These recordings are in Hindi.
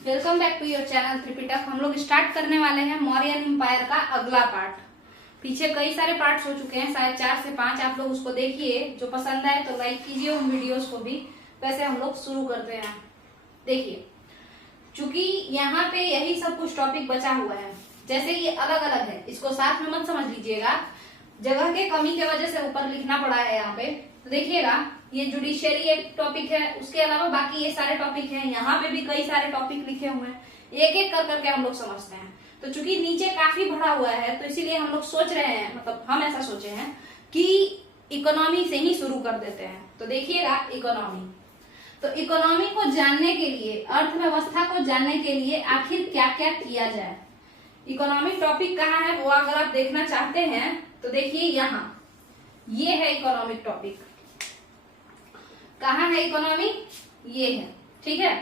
Welcome back to your channel Tripitak. हम लोग स्टार्ट करने वाले हैं मौर्यन एम्पायर का अगला पार्ट। पीछे कई सारे पार्ट्स हो चुके हैं, शायद 4 से 5। आप लोग उसको देखिए, जो पसंद आए तो लाइक कीजिए उन वीडियोस को भी। वैसे हम लोग शुरू करते हैं। देखिए, चूंकि यहाँ पे यही सब कुछ टॉपिक बचा हुआ है, जैसे ये अलग अलग है, इसको साथ में मत समझ लीजिएगा। जगह के कमी की वजह से ऊपर लिखना पड़ा है यहाँ पे। तो देखिएगा, ये जुडिशियरी एक टॉपिक है, उसके अलावा बाकी ये सारे टॉपिक हैं। यहाँ पे भी कई सारे टॉपिक लिखे हुए हैं, एक एक कर करके हम लोग समझते हैं। तो चूंकि नीचे काफी भरा हुआ है, तो इसीलिए हम लोग सोच रहे हैं, मतलब हम ऐसा सोचे हैं कि इकोनॉमी से ही शुरू कर देते हैं। तो देखिएगा, इकोनॉमी, तो इकोनॉमी को जानने के लिए, अर्थव्यवस्था को जानने के लिए आखिर क्या क्या किया जाए, इकोनॉमिक टॉपिक कहाँ है वो अगर आप देखना चाहते हैं तो देखिए, यहाँ ये है इकोनॉमिक टॉपिक। कहाँ है इकोनॉमी? ये है, ठीक है।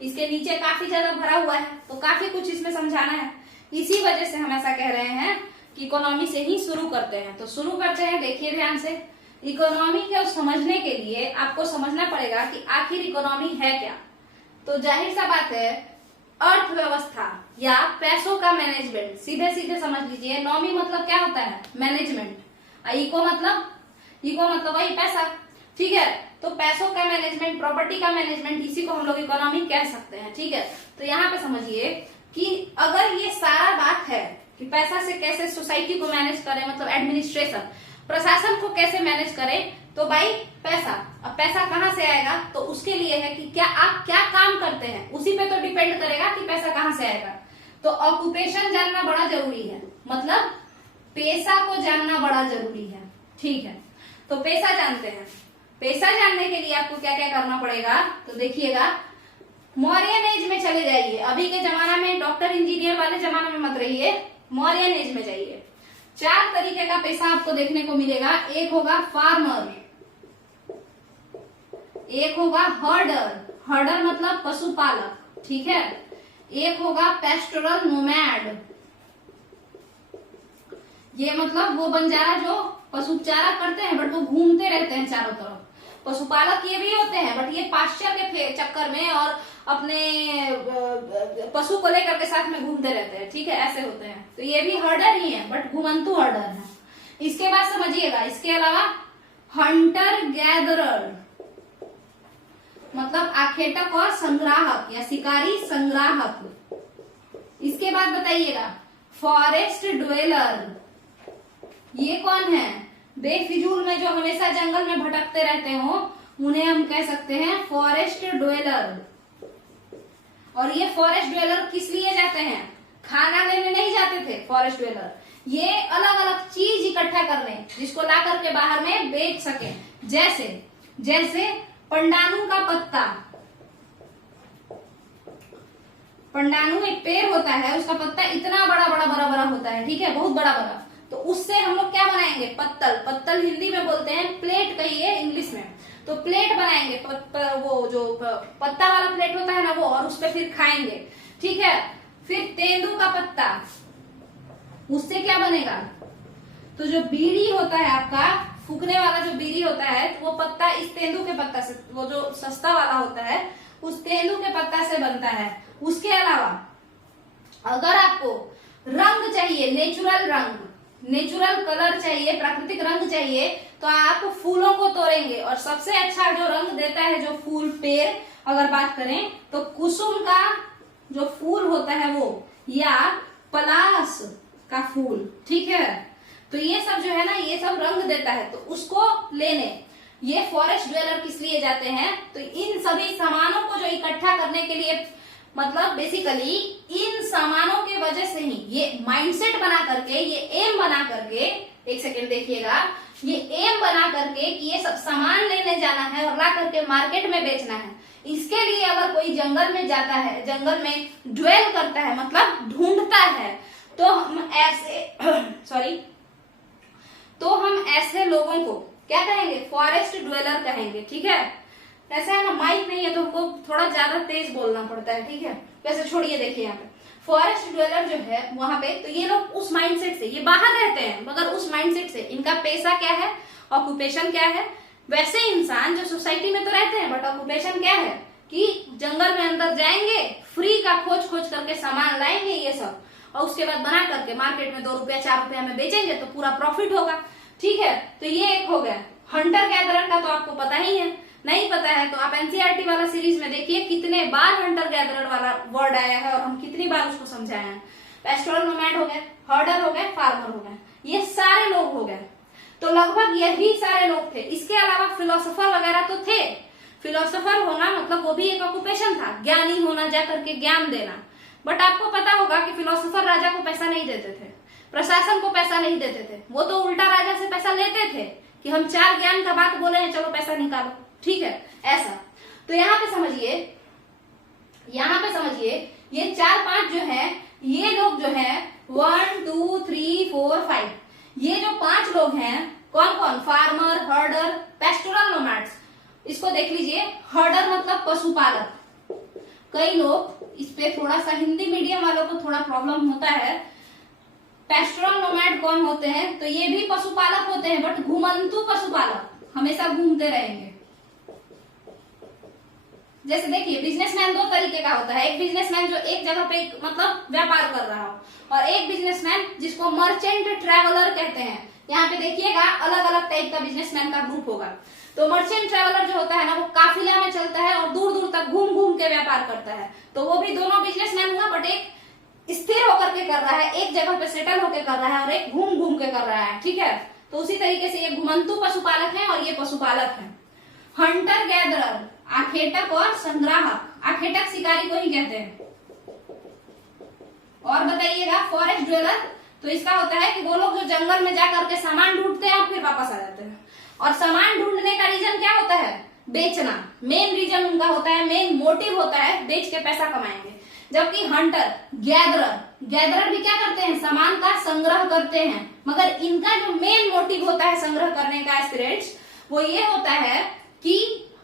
इसके नीचे काफी ज्यादा भरा हुआ है, तो काफी कुछ इसमें समझाना है। इसी वजह से हम ऐसा कह रहे हैं कि इकोनॉमी से ही शुरू करते हैं। तो शुरू करते हैं, देखिए ध्यान से। इकोनॉमी को समझने के लिए आपको समझना पड़ेगा कि आखिर इकोनॉमी है क्या। तो जाहिर सा बात है, अर्थव्यवस्था या पैसों का मैनेजमेंट। सीधे सीधे समझ लीजिए, नॉमी मतलब क्या होता है? मैनेजमेंट। इको मतलब वही पैसा, ठीक है। तो पैसों का मैनेजमेंट, प्रॉपर्टी का मैनेजमेंट, इसी को हम लोग इकोनॉमी कह सकते हैं, ठीक है। तो यहाँ पे समझिए कि अगर ये सारा बात है कि पैसा से कैसे सोसाइटी को मैनेज करें, मतलब एडमिनिस्ट्रेशन, प्रशासन को कैसे मैनेज करें, तो भाई पैसा। अब पैसा कहाँ से आएगा? तो उसके लिए है कि क्या आप क्या काम करते हैं, उसी पे तो डिपेंड करेगा कि पैसा कहाँ से आएगा। तो ऑक्यूपेशन जानना बड़ा जरूरी है, मतलब पेशा को जानना बड़ा जरूरी है, ठीक है। तो पेशा जानते हैं। पेशा जानने के लिए आपको क्या क्या करना पड़ेगा, तो देखिएगा, मौर्यन एज में चले जाइए। अभी के जमाना में डॉक्टर इंजीनियर वाले जमाने में मत रहिए, मौर्यन एज में जाइए। 4 तरीके का पेशा आपको देखने को मिलेगा। एक होगा फार्मर, एक होगा हर्डर, हर्डर मतलब पशुपालक, ठीक है। एक होगा पेस्टोरल नोमैड, ये मतलब वो बंजारा जो पशुचारा करते हैं बट वो घूमते रहते हैं चारों तरफ। पशुपालक ये भी होते हैं, बट ये पाश्चर के चक्कर में और अपने पशु को लेकर के साथ में घूमते रहते हैं, ठीक है, ऐसे होते हैं। तो ये भी हर्डर ही है, बट घुमंतु हर्डर है। इसके बाद समझिएगा, इसके अलावा हंटर गैदरर मतलब आखेटक और संग्राहक या शिकारी संग्राहक। इसके बाद बताइएगा फॉरेस्ट ड्वेलर, ये कौन है? बेफिजूल में जो हमेशा जंगल में भटकते रहते हो, उन्हें हम कह सकते हैं फॉरेस्ट ड्वेलर। और ये फॉरेस्ट ड्वेलर किस लिए जाते हैं? खाना लेने नहीं जाते थे फॉरेस्ट ड्वेलर, ये अलग अलग चीज इकट्ठा करने, जिसको ला करके बाहर में बेच सके। जैसे पंडानू का पत्ता। पंडानू एक पेड़ होता है, उसका पत्ता इतना बड़ा बड़ा होता है, ठीक है, बहुत बड़ा बड़ा। तो उससे हम लोग क्या बनाएंगे? पत्तल हिंदी में बोलते हैं, प्लेट कहिए इंग्लिश में। तो प्लेट बनाएंगे, वो जो पत्ता वाला प्लेट होता है ना वो, और उस पर फिर खाएंगे, ठीक है। फिर तेंदू का पत्ता, उससे क्या बनेगा? तो जो बीड़ी होता है आपका, फूकने वाला जो बीड़ी होता है, तो वो पत्ता इस तेंदू के पत्ता से, वो जो सस्ता वाला होता है, उस तेंदू के पत्ता से बनता है। उसके अलावा अगर आपको रंग चाहिए, नेचुरल कलर चाहिए, प्राकृतिक रंग चाहिए, तो आप फूलों को तोड़ेंगे। और सबसे अच्छा जो रंग देता है, जो फूल, पेड़ अगर बात करें, तो कुसुम का जो फूल होता है वो, या पलाश का फूल, ठीक है। तो ये सब जो है ना, ये सब रंग देता है, तो उसको लेने ये फॉरेस्ट ड्वेलर किस लिए जाते हैं? तो इन सभी सामानों को जो इकट्ठा करने के लिए, मतलब बेसिकली इन सामानों के वजह से ही ये माइंडसेट बना करके, ये एम बना करके, एक सेकेंड देखिएगा, ये एम बना करके कि ये सब सामान लेने जाना है और ला करके मार्केट में बेचना है। इसके लिए अगर कोई जंगल में जाता है, जंगल में ड्वेल करता है, मतलब ढूंढता है, तो हम ऐसे लोगों को क्या कहेंगे? फॉरेस्ट ड्वेलर कहेंगे, ठीक है। ऐसा है ना, माइक नहीं है तो हमको थोड़ा ज्यादा तेज बोलना पड़ता है, ठीक है। वैसे छोड़िए, देखिए यहाँ पे फॉरेस्ट ड्वेलर जो है वहां पे, तो ये लोग उस माइंडसेट से, ये बाहर रहते हैं मगर उस माइंडसेट से, इनका पेशा क्या है, ऑक्यूपेशन क्या है। वैसे इंसान जो सोसाइटी में तो रहते हैं, बट ऑक्यूपेशन क्या है कि जंगल में अंदर जाएंगे, फ्री का ढूंढिएगा, खोज खोज करके सामान लाएंगे ये सब, और उसके बाद बना करके मार्केट में 2 रुपया 4 रुपया में बेचेंगे तो पूरा प्रॉफिट होगा। ठीक है, तो ये एक हो गया। हंटर गैदरर का तो आपको पता ही है, नहीं पता है तो आप एनसीईआरटी वाला सीरीज में देखिए कितने बार हंटर गैदरर वाला वर्ड आया है और हम कितनी बार उसको समझाए हैं। पेस्टोरल नोमैड हो गए, हर्डर हो गए, फार्मर हो गए, ये सारे लोग हो गए। तो लगभग यही सारे लोग थे। इसके अलावा फिलोसोफर वगैरह तो थे। फिलोसोफर होना मतलब वो भी एक ऑक्यूपेशन था, ज्ञानी होना, जा करके ज्ञान देना। बट आपको पता होगा कि फिलोसोफर राजा को पैसा नहीं देते थे, प्रशासन को पैसा नहीं देते थे, वो तो उल्टा राजा से पैसा लेते थे कि हम 4 ज्ञान का बात बोले हैं, चलो पैसा निकालो। ठीक है, ऐसा। तो यहाँ पे समझिए ये 4-5 जो है, ये लोग जो है 1 2 3 4 5, ये जो 5 लोग हैं कौन कौन? Farmer, हर्डर, pastoral nomads. इसको देख लीजिए, हर्डर मतलब पशुपालक। कई लोग इस पे थोड़ा सा हिंदी मीडियम वालों को थोड़ा प्रॉब्लम होता है। पेस्टोरल नोमैड कौन होते हैं? तो ये भी पशुपालक होते हैं, बट घुमंतु पशुपालक, हमेशा घूमते रहेंगे। जैसे देखिए, बिजनेसमैन 2 तरीके का होता है। एक बिजनेसमैन जो एक जगह पे मतलब व्यापार कर रहा हो, और एक बिजनेसमैन जिसको मर्चेंट ट्रैवलर कहते हैं। यहाँ पे देखिएगा अलग अलग टाइप का बिजनेसमैन का ग्रुप होगा। तो मर्चेंट ट्रैवलर जो होता है ना, वो काफिला में चलता है और दूर दूर तक घूम घूम के व्यापार करता है। तो वो भी दोनों बिजनेसमैन हुआ, बट एक स्थिर होकर के कर रहा है, एक जगह पे सेटल होकर कर रहा है, और एक घूम घूम के कर रहा है। ठीक है, तो उसी तरीके से ये घुमंतु पशुपालक है और ये पशुपालक है। हंटर गैदरर, आखेटक और संग्राहक। आखेटक शिकारी को ही कहते हैं। और बताइएगा फॉरेस्ट ड्वेलर, तो इसका होता है कि वो लोग जो जंगल में जाकर के सामान ढूंढते हैं और फिर वापस आ जाते हैं। और सामान ढूंढने का रीजन क्या होता है? बेचना। मेन रीजन उनका होता है, मेन मोटिव होता है, बेच के पैसा कमाएंगे। जबकि हंटर गैदरर भी क्या करते हैं? सामान का संग्रह करते हैं। मगर इनका जो मेन मोटिव होता है संग्रह करने का एस्पिरेंट्स, वो ये होता है कि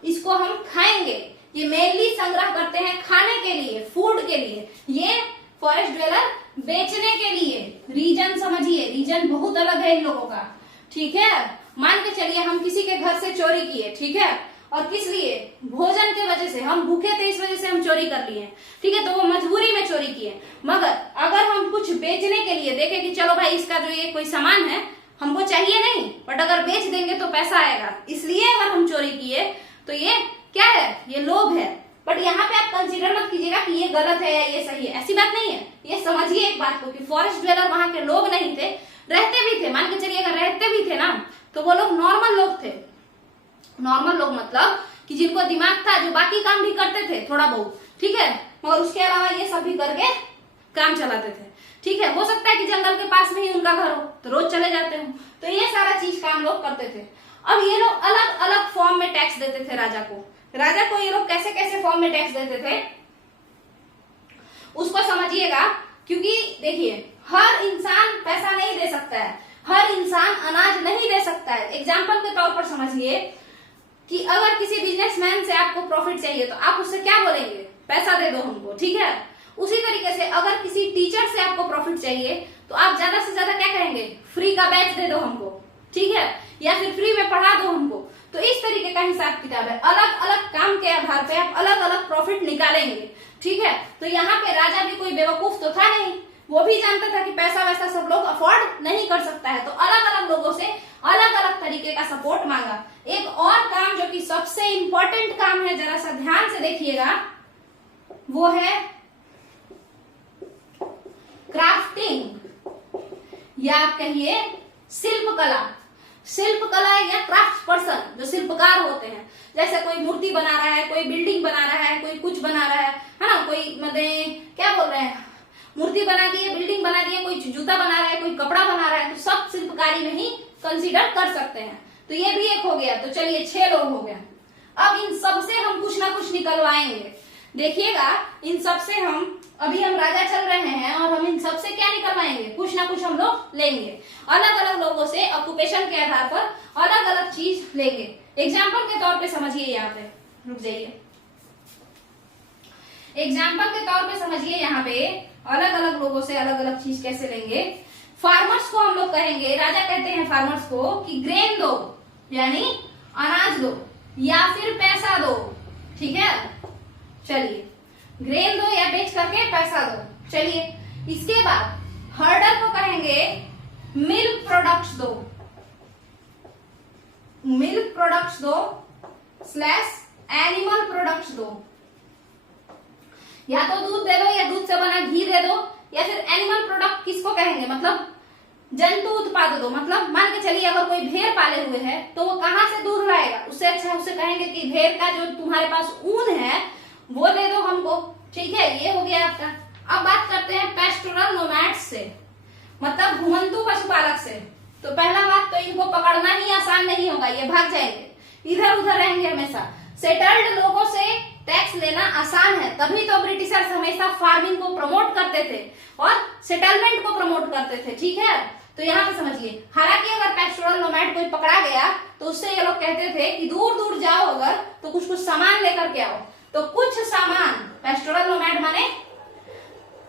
इसको हम खाएंगे। ये मेनली संग्रह करते हैं खाने के लिए, फूड के लिए। ये फॉरेस्ट ड्वेलर बेचने के लिए। रीजन समझिए, रीजन बहुत अलग है इन लोगों का। ठीक है, मान के चलिए हम किसी के घर से चोरी किए, ठीक है, और किस लिए? भोजन के वजह से। हम भूखे थे, इस वजह से हम चोरी कर लिए, ठीक है, तो वो मजबूरी में चोरी किए। मगर अगर हम कुछ बेचने के लिए देखें कि चलो भाई इसका जो ये कोई सामान है हमको चाहिए नहीं, बट अगर बेच देंगे तो पैसा आएगा, इसलिए अगर हम चोरी किए, तो ये क्या है? ये लोभ है। बट यहाँ पे आप कंसीडर मत कीजिएगा कि ये गलत है या ये सही है, ऐसी बात नहीं है। ये समझिए एक बात को कि फॉरेस्ट ड्वेलर वहां के लोग नहीं थे, रहते भी थे। मान के चलिए अगर रहते भी थे ना, तो वो लोग नॉर्मल लोग थे। नॉर्मल लोग मतलब कि जिनको दिमाग था, जो बाकी काम भी करते थे थोड़ा बहुत, ठीक है, मगर उसके अलावा ये सब भी करके काम चलाते थे। ठीक है, हो सकता है कि जंगल के पास में ही उनका घर हो, तो रोज चले जाते हो। तो ये सारा चीज काम लोग करते थे। अब ये लोग अलग अलग फॉर्म में टैक्स देते थे राजा को। राजा को ये लोग कैसे कैसे फॉर्म में टैक्स देते थे उसको समझिएगा। क्योंकि देखिए, हर इंसान पैसा नहीं दे सकता है, हर इंसान अनाज नहीं दे सकता है। एग्जाम्पल के तौर पर समझिए कि अगर किसी बिजनेसमैन से आपको प्रॉफिट चाहिए तो आप उससे क्या बोलेंगे? पैसा दे दो हमको, ठीक है। उसी तरीके से अगर किसी टीचर से आपको प्रॉफिट चाहिए तो आप ज्यादा से ज्यादा क्या कहेंगे? फ्री का बैच दे दो हमको, ठीक है, या फिर फ्री में पढ़ा दो हमको। तो इस तरीके का हिसाब किताब है। अलग अलग काम के आधार पे आप अलग अलग प्रॉफिट निकालेंगे, ठीक है। तो यहाँ पे राजा भी कोई बेवकूफ तो था नहीं, वो भी जानता था कि पैसा वैसा सब लोग अफोर्ड नहीं कर सकता है, तो अलग अलग लोगों से अलग अलग तरीके का सपोर्ट मांगा। एक और काम जो कि सबसे इंपॉर्टेंट काम है, जरा सा ध्यान से देखिएगा, वो है क्राफ्टिंग, या आप कहिए शिल्प कला। शिल्प कला या क्राफ्ट पर्सन, जो शिल्पकार होते हैं, जैसे कोई मूर्ति बना रहा है, कोई बिल्डिंग बना रहा है, कोई कुछ बना रहा है ना, कोई मतलब क्या बोल रहे हैं, मूर्ति बना दी है, बिल्डिंग बना दी है, कोई जूता बना रहा है, कोई कपड़ा बना रहा है, तो सब शिल्पकारी में ही कंसीडर कर सकते हैं। तो ये भी एक हो गया। तो चलिए 6 लोग हो गए। अब इन सब से हम कुछ ना कुछ निकलवाएंगे। देखिएगा, इन सब से हम अभी हम राजा चल रहे हैं और हम इन सब से क्या निकलवाएंगे? कुछ ना कुछ हम लोग लेंगे। अलग अलग लोगों से ऑक्यूपेशन के आधार पर अलग अलग चीज लेंगे। एग्जाम्पल के तौर पे समझिए, यहाँ पे रुक जाइए। एग्जाम्पल के तौर पे समझिए, यहाँ पे अलग अलग लोगों से अलग अलग चीज कैसे लेंगे। फार्मर्स को हम लोग कहेंगे, राजा कहते हैं फार्मर्स को कि ग्रेन दो, यानी अनाज दो, या फिर पैसा दो, ठीक है। चलिए, ग्रेन दो या बेच करके पैसा दो। चलिए, इसके बाद हर्डर को कहेंगे मिल्क प्रोडक्ट्स दो, मिल्क प्रोडक्ट्स दो स्लैश एनिमल प्रोडक्ट्स दो। या तो दूध दे दो या दूध से बना घी दे दो, या फिर एनिमल प्रोडक्ट किसको कहेंगे, मतलब जंतु उत्पाद दो। मतलब मान के चलिए अगर कोई भेड़ पाले हुए है तो वो कहाँ से दूध लाएगा, उससे अच्छा उसे कहेंगे कि भेड़ का जो तुम्हारे पास ऊन है वो दे दो हमको। ठीक है, ये हो गया आपका। अब बात करते हैं पेस्टोरल नोमैड्स से, मतलब घुमंतु पशुपालक से। तो पहला बात तो इनको पकड़ना ही आसान नहीं होगा, ये भाग जाएंगे, इधर उधर रहेंगे हमेशा। सेटल्ड लोगों से टैक्स लेना आसान है, तभी तो ब्रिटिशर्स हमेशा फार्मिंग को प्रमोट करते थे और सेटलमेंट को प्रमोट करते थे। ठीक है, तो यहाँ पे समझिए, हालांकि अगर पेस्टोरल नोमैड कोई पकड़ा गया तो उससे ये लोग कहते थे कि दूर दूर जाओ अगर तो कुछ कुछ सामान लेकर के आओ। तो कुछ सामान, पेस्टोरल नोमैड माने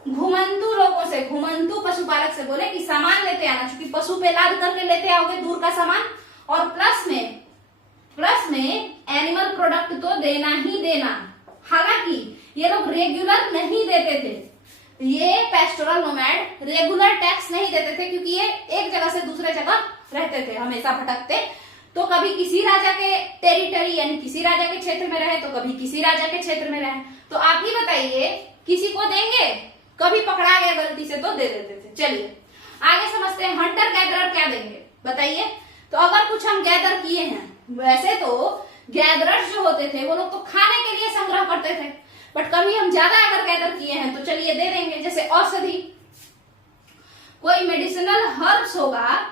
घुमंतु लोगों से, घुमंतु पशुपालक से बोले कि सामान लेते आना, क्योंकि पशु पे लाद करके लेते आओगे दूर का सामान। और प्लस में एनिमल प्रोडक्ट तो देना ही देना। हालांकि ये लोग रेगुलर नहीं देते थे, ये पेस्टोरल नोमैड रेगुलर टैक्स नहीं देते थे, क्योंकि ये एक जगह से दूसरे जगह रहते थे, हमेशा भटकते। तो कभी किसी राजा के टेरिटरी यानी किसी राजा के क्षेत्र में रहे, तो कभी किसी राजा के क्षेत्र में रहे। तो आप ही बताइए, किसी को देंगे, कभी पकड़ा गया गलती से तो दे देते थे। चलिए आगे समझते हैं, हंटर गैदरर क्या देंगे बताइए। तो अगर कुछ हम गैदर किए हैं, वैसे तो गैदरर्स जो होते थे वो लोग तो खाने के लिए संग्रह करते थे, बट कभी हम ज्यादा अगर गैदर किए हैं तो चलिए दे देंगे। जैसे औषधि, कोई मेडिसिनल हर्ब्स होगा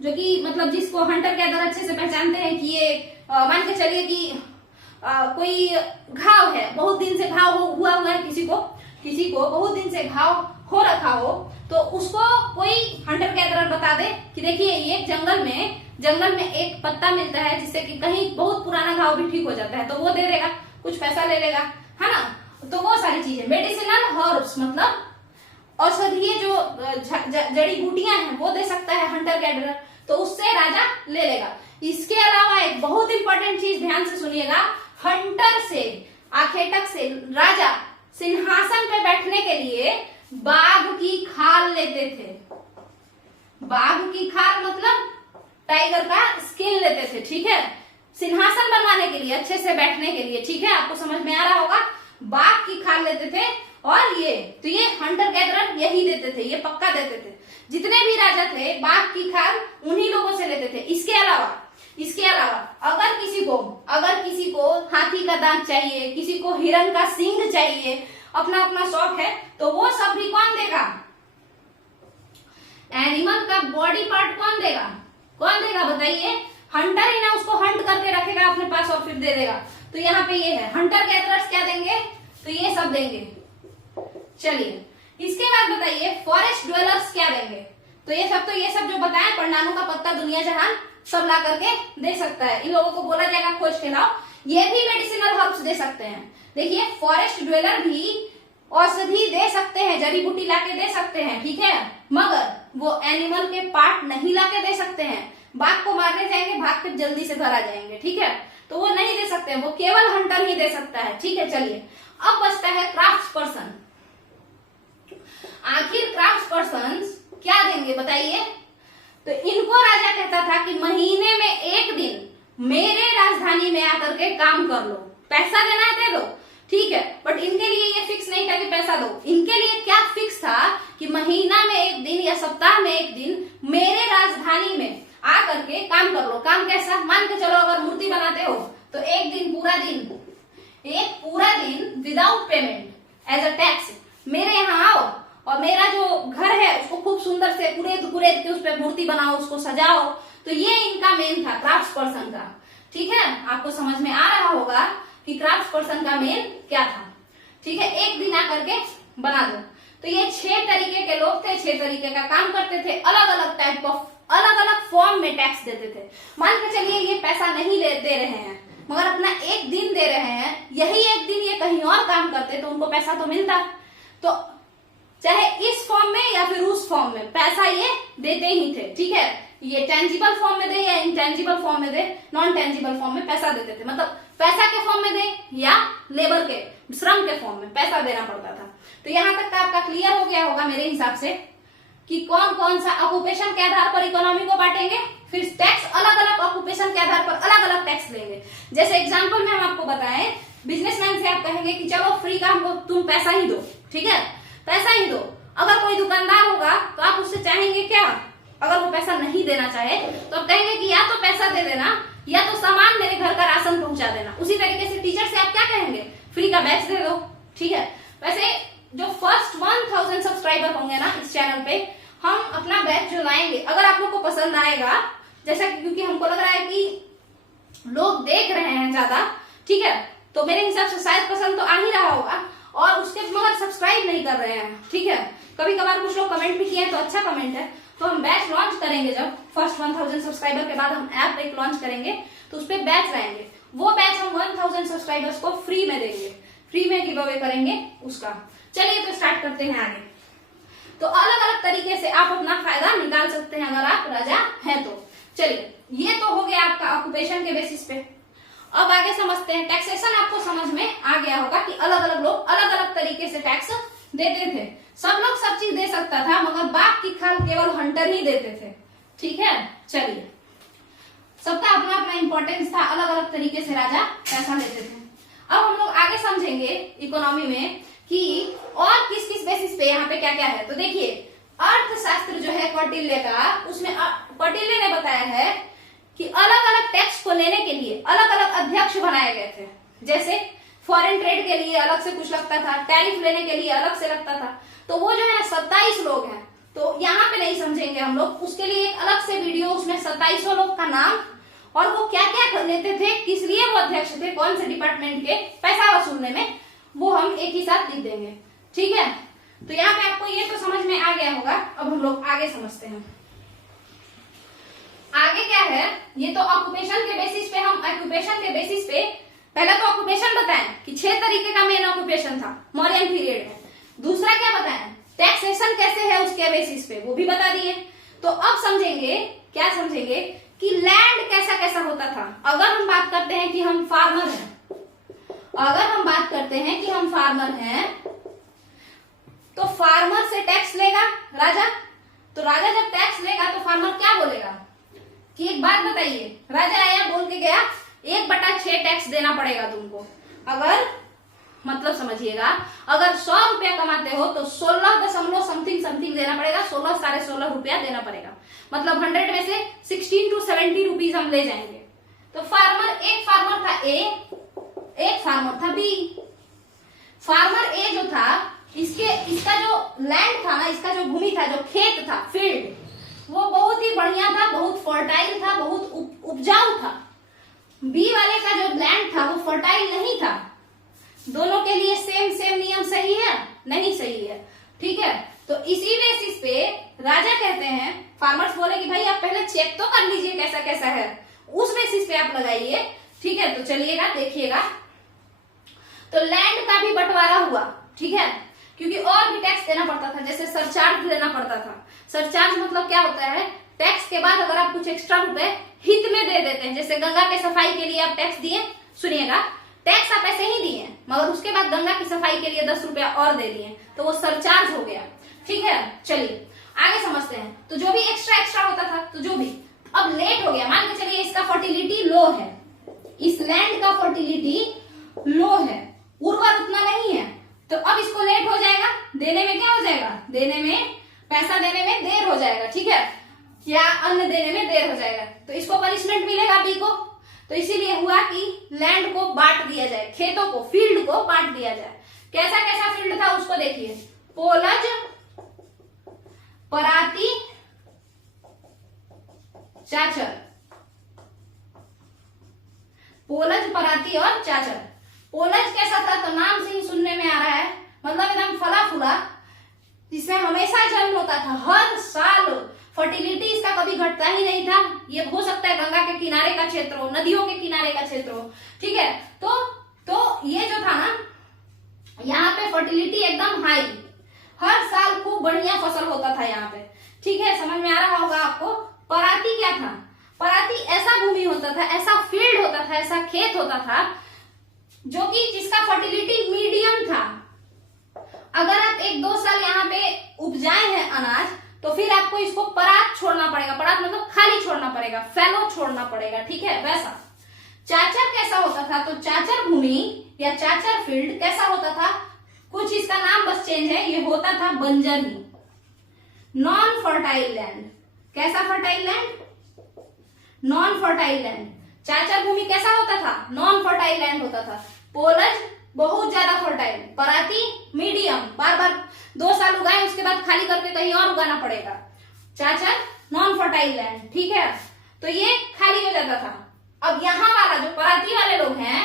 जो कि मतलब जिसको हंटर गैदर अच्छे से पहचानते हैं कि ये मान के चलिए कि कोई घाव है, बहुत दिन से घाव हुआ है, किसी को बहुत दिन से घाव हो रखा हो, तो उसको कोई हंटर गैदरर बता दे कि देखिए ये जंगल में एक पत्ता मिलता है जिससे कि कहीं बहुत पुराना घाव भी ठीक हो जाता है, तो वो दे देगा, कुछ पैसा ले लेगा, है ना। तो वो सारी चीजें मेडिसिनल हर्ब्स मतलब औषधीय जो जड़ी बूटियां हैं वो दे सकता है हंटर गैदरर, तो उससे राजा ले लेगा। इसके अलावा एक बहुत इंपॉर्टेंट चीज ध्यान से सुनिएगा, हंटर से आखेटक से राजा सिंहासन पे बैठने के लिए बाघ की खाल लेते थे। बाघ की खाल मतलब टाइगर का स्किन लेते थे। ठीक है, सिंहासन बनवाने के लिए, अच्छे से बैठने के लिए। ठीक है, आपको समझ में आ रहा होगा, बाघ की खाल लेते थे। और ये हंटर गैदरर यही देते थे, ये पक्का देते थे। जितने भी राजा थे बाघ की खाल उन्हीं लोगों से लेते थे। इसके अलावा अगर किसी को हाथी का दांत चाहिए, किसी को हिरण का सींग चाहिए, अपना अपना शौक है, तो वो सब भी कौन देगा, एनिमल का बॉडी पार्ट कौन देगा बताइए। हंटर ही ना उसको हंट करके रखेगा अपने पास और फिर दे देगा। तो यहाँ पे ये है, हंटर गैदरर्स क्या देंगे, तो ये सब देंगे। चलिए इसके बाद बताइए फॉरेस्ट ड्वेलर्स क्या देंगे। तो ये सब जो बताएं, पंडानों का पत्ता, दुनिया जहान सब ला करके दे सकता है। इन लोगों को बोला जाएगा खोज के लाओ। ये भी मेडिसिनल हर्ब्स दे सकते हैं। देखिए फॉरेस्ट ड्वेलर भी औषधि दे सकते हैं, जड़ी बूटी लाके दे सकते हैं। ठीक है, मगर वो एनिमल के पार्ट नहीं लाके दे सकते हैं। बाघ को मारने जाएंगे, भाग के जल्दी से धरा जाएंगे। ठीक है, तो वो नहीं दे सकते हैं, वो केवल हंटर ही दे सकता है। ठीक है, चलिए अब बचता है क्राफ्ट पर्सन। आखिर क्राफ्ट पर्सन क्या देंगे बताइए। तो इनको राजा कहता था कि महीने में एक दिन मेरे राजधानी में आकर के काम कर लो, पैसा देना है दे दो। ठीक है, बट इनके लिए ये फिक्स नहीं था कि पैसा दो। इनके लिए क्या फिक्स था कि महीना में एक दिन या सप्ताह में एक दिन मेरे राजधानी में आकर के काम कर लो। काम कैसा, मान के चलो अगर मूर्ति बनाते हो तो एक पूरा दिन without payment as a tax मेरे यहाँ आओ और मेरा जो घर है उसको खूब सुंदर से कुरेद के उस पर मूर्ति बनाओ, उसको सजाओ। तो ये इनका मेन था क्राफ्ट पर्सन का। ठीक है, आपको समझ में आ रहा होगा कि क्राफ्ट पर्सन का मेन क्या था। ठीक है, एक दिन आकर के बना दो। तो ये 6 तरीके के लोग थे, 6 तरीके का काम करते थे, अलग अलग टाइप ऑफ अलग अलग फॉर्म में टैक्स देते थे। मान के चलिए ये पैसा नहीं दे रहे हैं मगर अपना एक दिन दे रहे हैं, यही एक दिन ये कहीं और काम करते तो उनको पैसा तो मिलता। तो चाहे इस फॉर्म में या फिर उस फॉर्म में पैसा ये देते ही थे। ठीक है, ये टेंजिबल फॉर्म में दे या इनटेंजिबल फॉर्म में दे, नॉन टेंजिबल फॉर्म में पैसा देते थे। मतलब पैसा के फॉर्म में दे या लेबर के श्रम के फॉर्म में पैसा देना पड़ता था। तो यहाँ तक का आपका क्लियर हो गया होगा मेरे हिसाब से कि कौन कौन सा ऑक्यूपेशन के आधार पर इकोनॉमी को बांटेंगे, फिर टैक्स अलग अलग ऑक्यूपेशन के आधार पर अलग अलग टैक्स लेंगे। जैसे एग्जांपल में हम आपको बताएं, बिजनेसमैन से आप कहेंगे कि चलो फ्री का हमको तुम पैसा ही दो, ठीक है, पैसा ही दो। अगर कोई दुकानदार होगा तो आप उससे चाहेंगे क्या, अगर वो पैसा नहीं देना चाहे तो आप कहेंगे कि या तो पैसा दे देना या तो सामान मेरे घर का राशन पहुंचा देना। उसी तरीके से टीचर से आप क्या कहेंगे, फ्री का बैच दे दो, ठीक है। वैसे जो फर्स्ट 1000 सब्सक्राइबर होंगे ना इस चैनल पे, हम अपना बैच जो लाएंगे, अगर आप लोग को पसंद आएगा, जैसा क्योंकि हमको लग रहा है कि लोग देख रहे हैं ज्यादा, ठीक है, तो मेरे हिसाब से शायद पसंद तो आ ही रहा होगा, और उसके मगर सब्सक्राइब नहीं कर रहे हैं, ठीक है। कभी कभार कुछ लोग कमेंट भी किए हैं तो अच्छा कमेंट है। तो हम बैच लॉन्च करेंगे, जब फर्स्ट 1000 सब्सक्राइबर के बाद हम ऐप एक लॉन्च करेंगे तो उस पर बैच लाएंगे। वो बैच हम 1000 सब्सक्राइबर्स को फ्री में देंगे, फ्री में गिव अवे करेंगे उसका। चलिए तो स्टार्ट करते हैं आगे। तो अलग अलग तरीके से आप अपना फायदा निकाल सकते हैं अगर आप राजा हैं तो। चलिए, ये तो हो गया आपका ऑक्यूपेशन के बेसिस पे। अब आगे समझते हैं टैक्सेशन। आपको समझ में आ गया होगा कि अलग अलग लोग अलग अलग तरीके से टैक्स देते थे। सब लोग सब चीज दे सकता था, मगर बाघ की खाल केवल हंटर ही देते थे, ठीक है। चलिए, सबका अपना अपना इंपॉर्टेंस था, अलग अलग तरीके से राजा पैसा लेते थे। अब हम लोग आगे समझेंगे इकोनॉमी में कि और किस किस बेसिस पे यहाँ पे क्या क्या है। तो देखिए, अर्थशास्त्र जो है कौटिल्य का, उसमें कौटिल्य ने बताया है कि अलग अलग टैक्स को लेने के लिए अलग अलग अध्यक्ष बनाए गए थे। जैसे फॉरेन ट्रेड के लिए अलग से कुछ लगता था, टैरिफ लेने के लिए अलग से लगता था। तो वो जो है 27 लोग हैं, तो यहाँ पे नहीं समझेंगे हम लोग, उसके लिए एक अलग से वीडियो, उसमें 27 लोग का नाम और वो क्या क्या लेते थे, किस लिए वो अध्यक्ष थे, कौन से डिपार्टमेंट के, पैसा वसूलने में, वो हम एक ही साथ लिख देंगे, ठीक है। तो यहाँ पे आपको ये तो समझ में आ गया होगा। अब हम लोग आगे समझते हैं। आगे क्या है, ये तो ऑक्यूपेशन के बेसिस पे, हम ऑक्यूपेशन के बेसिस पे पहला तो ऑक्यूपेशन बताएं कि 6 तरीके का मेन ऑक्यूपेशन था मौर्यन पीरियड में। दूसरा क्या बताएं, टैक्सेशन कैसे है उसके बेसिस पे, वो भी बता दिए। तो अब समझेंगे, क्या समझेंगे कि लैंड कैसा कैसा होता था। अगर हम बात करते हैं कि हम फार्मर हैं, अगर हम बात करते हैं कि हम फार्मर हैं, तो फार्मर से टैक्स लेगा राजा। तो राजा जब टैक्स लेगा तो फार्मर क्या बोलेगा कि एक बात बताइए, राजा आया बोल के गया 1/6 टैक्स देना पड़ेगा तुमको। अगर मतलब समझिएगा, अगर 100 रुपया कमाते हो तो 16 दशमलव समथिंग समथिंग देना पड़ेगा, 16 साढ़े 16 रुपया देना पड़ेगा। मतलब 100 में से 16 to 70 रुपीज हम ले जाएंगे। तो फार्मर, एक फार्मर था ए, एक फार्मर था बी। फार्मर ए जो था, इसका जो लैंड था ना, इसका जो भूमि था, जो खेत था, फील्ड, वो बहुत ही बढ़िया था, बहुत फर्टाइल था, बहुत उपजाऊ था। बी वाले का जो लैंड था वो फर्टाइल नहीं था। दोनों के लिए सेम सेम नियम सही है? नहीं सही है, ठीक है। तो इसी बेसिस पे राजा कहते हैं, फार्मर्स बोले कि भाई आप पहले चेक तो कर लीजिए कैसा कैसा है, उस बेसिस पे आप लगाइए, ठीक है। तो चलिएगा, देखिएगा। तो लैंड का भी बंटवारा हुआ, ठीक है, क्योंकि और भी टैक्स देना पड़ता था। जैसे सरचार्ज देना पड़ता था। सरचार्ज मतलब क्या होता है, टैक्स के बाद अगर आप कुछ एक्स्ट्रा रुपए हित में दे देते हैं, जैसे गंगा के सफाई के लिए आप टैक्स दिए, सुनिएगा, टैक्स आप ऐसे ही दिए मगर उसके बाद गंगा की सफाई के लिए 10 रुपया और दे दिए, तो वो सरचार्ज हो गया, ठीक है। चलिए आगे समझते हैं। तो जो भी एक्स्ट्रा होता था, तो जो भी अब लेट हो गया, मान के चलिए इसका फर्टिलिटी लो है, इस लैंड का फर्टिलिटी लो है, उर्वर उतना नहीं है, तो अब इसको लेट हो जाएगा, देने में क्या हो जाएगा, देने में, पैसा देने में देर हो जाएगा, ठीक है, या अन्न देने में देर हो जाएगा। तो इसको पनिशमेंट मिलेगा बी को। तो इसीलिए हुआ कि लैंड को बांट दिया जाए, खेतों को, फील्ड को बांट दिया जाए। कैसा कैसा फील्ड था उसको देखिए, पोलज, पराती, चाचर, पोलज, पराती और चाचर। पोलज कैसा था, तो नाम से ही सुनने में आ रहा है, मतलब एकदम फला फूला, जिसमें हमेशा जन्म होता था, हर साल फर्टिलिटी इसका कभी घटता ही नहीं था। ये हो सकता है गंगा के किनारे का क्षेत्र हो, नदियों के किनारे का क्षेत्र हो, ठीक है। तो ये जो था ना, यहाँ पे फर्टिलिटी एकदम हाई, हर साल खूब बढ़िया फसल होता था यहाँ पे, ठीक है, समझ में आ रहा होगा आपको। पराती क्या था, पराती ऐसा भूमि होता था, ऐसा फील्ड होता था, ऐसा खेत होता था जो कि जिसका फर्टिलिटी मीडियम था। अगर आप 1-2 साल यहाँ पे उपजाए हैं अनाज, तो फिर आपको इसको परात छोड़ना पड़ेगा। परात मतलब खाली छोड़ना पड़ेगा, फैलो छोड़ना पड़ेगा, ठीक है। वैसा चाचर कैसा होता था, तो चाचर भूमि या चाचर फील्ड कैसा होता था, कुछ इसका नाम बस चेंज है, ये होता था बंजर ही, नॉन फर्टाइल लैंड। कैसा fertile land, non fertile land. चाचर भूमि कैसा होता था, नॉन फर्टाइल लैंड होता था। पोलज बहुत ज्यादा फर्टाइल, पराती मीडियम, बार बार 2 साल उगाए उसके बाद खाली करके कहीं और उगाना पड़ेगा। चाचर नॉन फर्टाइल लैंड, ठीक है। तो ये खाली हो जाता था। अब यहाँ वाला जो पराती वाले लोग हैं,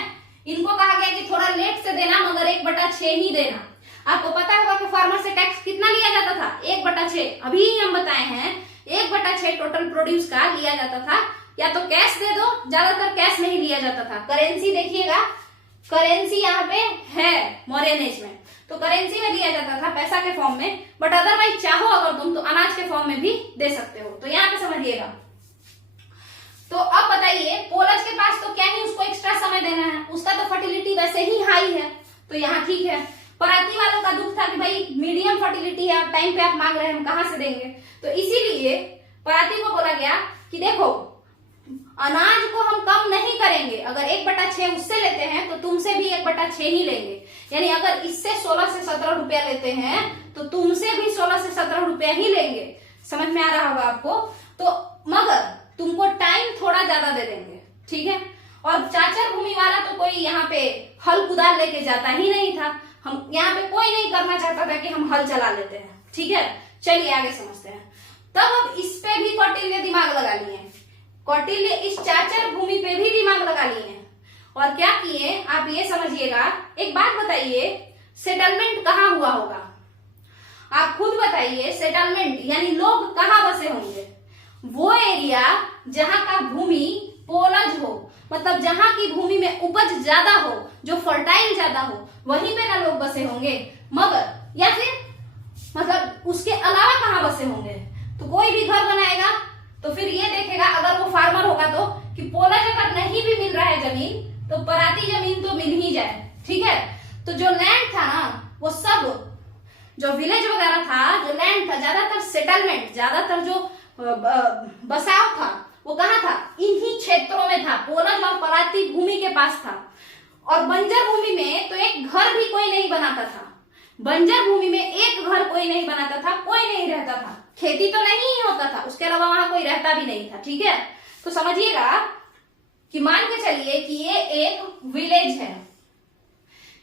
इनको कहा गया कि थोड़ा लेट से देना, मगर 1/6 ही देना। आपको पता होगा कि फार्मर से टैक्स कितना लिया जाता था, 1/6। अभी हम बताए हैं 1/6 टोटल प्रोड्यूस का लिया जाता था। या तो कैश दे दो, ज्यादातर कैश नहीं लिया जाता था। करेंसी देखिएगा, करेंसी यहाँ पे है मॉडर्न एज में, तो करेंसी में लिया जाता था, पैसा के फॉर्म में। बट अदरवाइज चाहो अगर तुम तो अनाज के फॉर्म में भी दे सकते हो। तो यहाँ पे समझिएगा। तो अब बताइए, पोलज के पास तो क्या ही उसको एक्स्ट्रा समय देना है, उसका तो फर्टिलिटी वैसे ही हाई है, तो यहाँ ठीक है। पराती वालों का दुख था कि भाई मीडियम फर्टिलिटी है, टाइम पे आप मांग रहे हैं, हम कहाँ से देंगे। तो इसीलिए पराती को बोला गया कि देखो, अनाज को हम कम नहीं करेंगे। अगर 1/6 उससे लेते हैं तो तुमसे भी 1/6 ही लेंगे। यानी अगर इससे 16 से 17 रुपया लेते हैं तो तुमसे भी 16 से 17 रुपया ही लेंगे। समझ में आ रहा होगा आपको। तो मगर तुमको टाइम थोड़ा ज्यादा दे देंगे, ठीक है। और चाचर भूमि वाला तो कोई यहाँ पे हल कुदाल लेके जाता ही नहीं था। हम यहाँ पे कोई नहीं करना चाहता था कि हम हल चला लेते हैं, ठीक है। चलिए आगे समझते हैं। तब अब इस पे भी कौटिल्य दिमाग लगा लिए, कौटिल्य इस चाचर भूमि पे भी दिमाग लगा लिए। और क्या किए आप ये समझिएगा। एक बात बताइए, सेटलमेंट कहाँ हुआ होगा, आप खुद बताइए। सेटलमेंट यानी लोग कहाँ बसे होंगे, वो एरिया जहां का भूमि पोलज हो, मतलब जहां की भूमि में उपज ज्यादा हो, जो फर्टाइल ज्यादा हो, वहीं पे ना लोग बसे होंगे। मगर या फिर मतलब उसके अलावा कहाँ बसे होंगे। तो कोई भी घर बनाएगा तो फिर ये देखेगा, अगर वो फार्मर होगा तो, कि पोलज अगर नहीं भी मिल रहा है जमीन, तो पराती जमीन तो मिल ही जाए, ठीक है। तो जो लैंड था ना, वो सब जो विलेज वगैरह था, जो लैंड था, ज्यादातर सेटलमेंट, ज्यादातर जो बसाव था, वो कहाँ था, इन्हीं क्षेत्रों में था। पोलज और पराती भूमि के पास था। और बंजर भूमि में तो एक घर भी कोई नहीं बनाता था। बंजर भूमि में एक घर कोई नहीं बनाता था, कोई नहीं रहता था। खेती तो नहीं ही होता था, उसके अलावा वहां कोई रहता भी नहीं था, ठीक है। तो समझिएगा कि मान के चलिए कि ये एक विलेज है।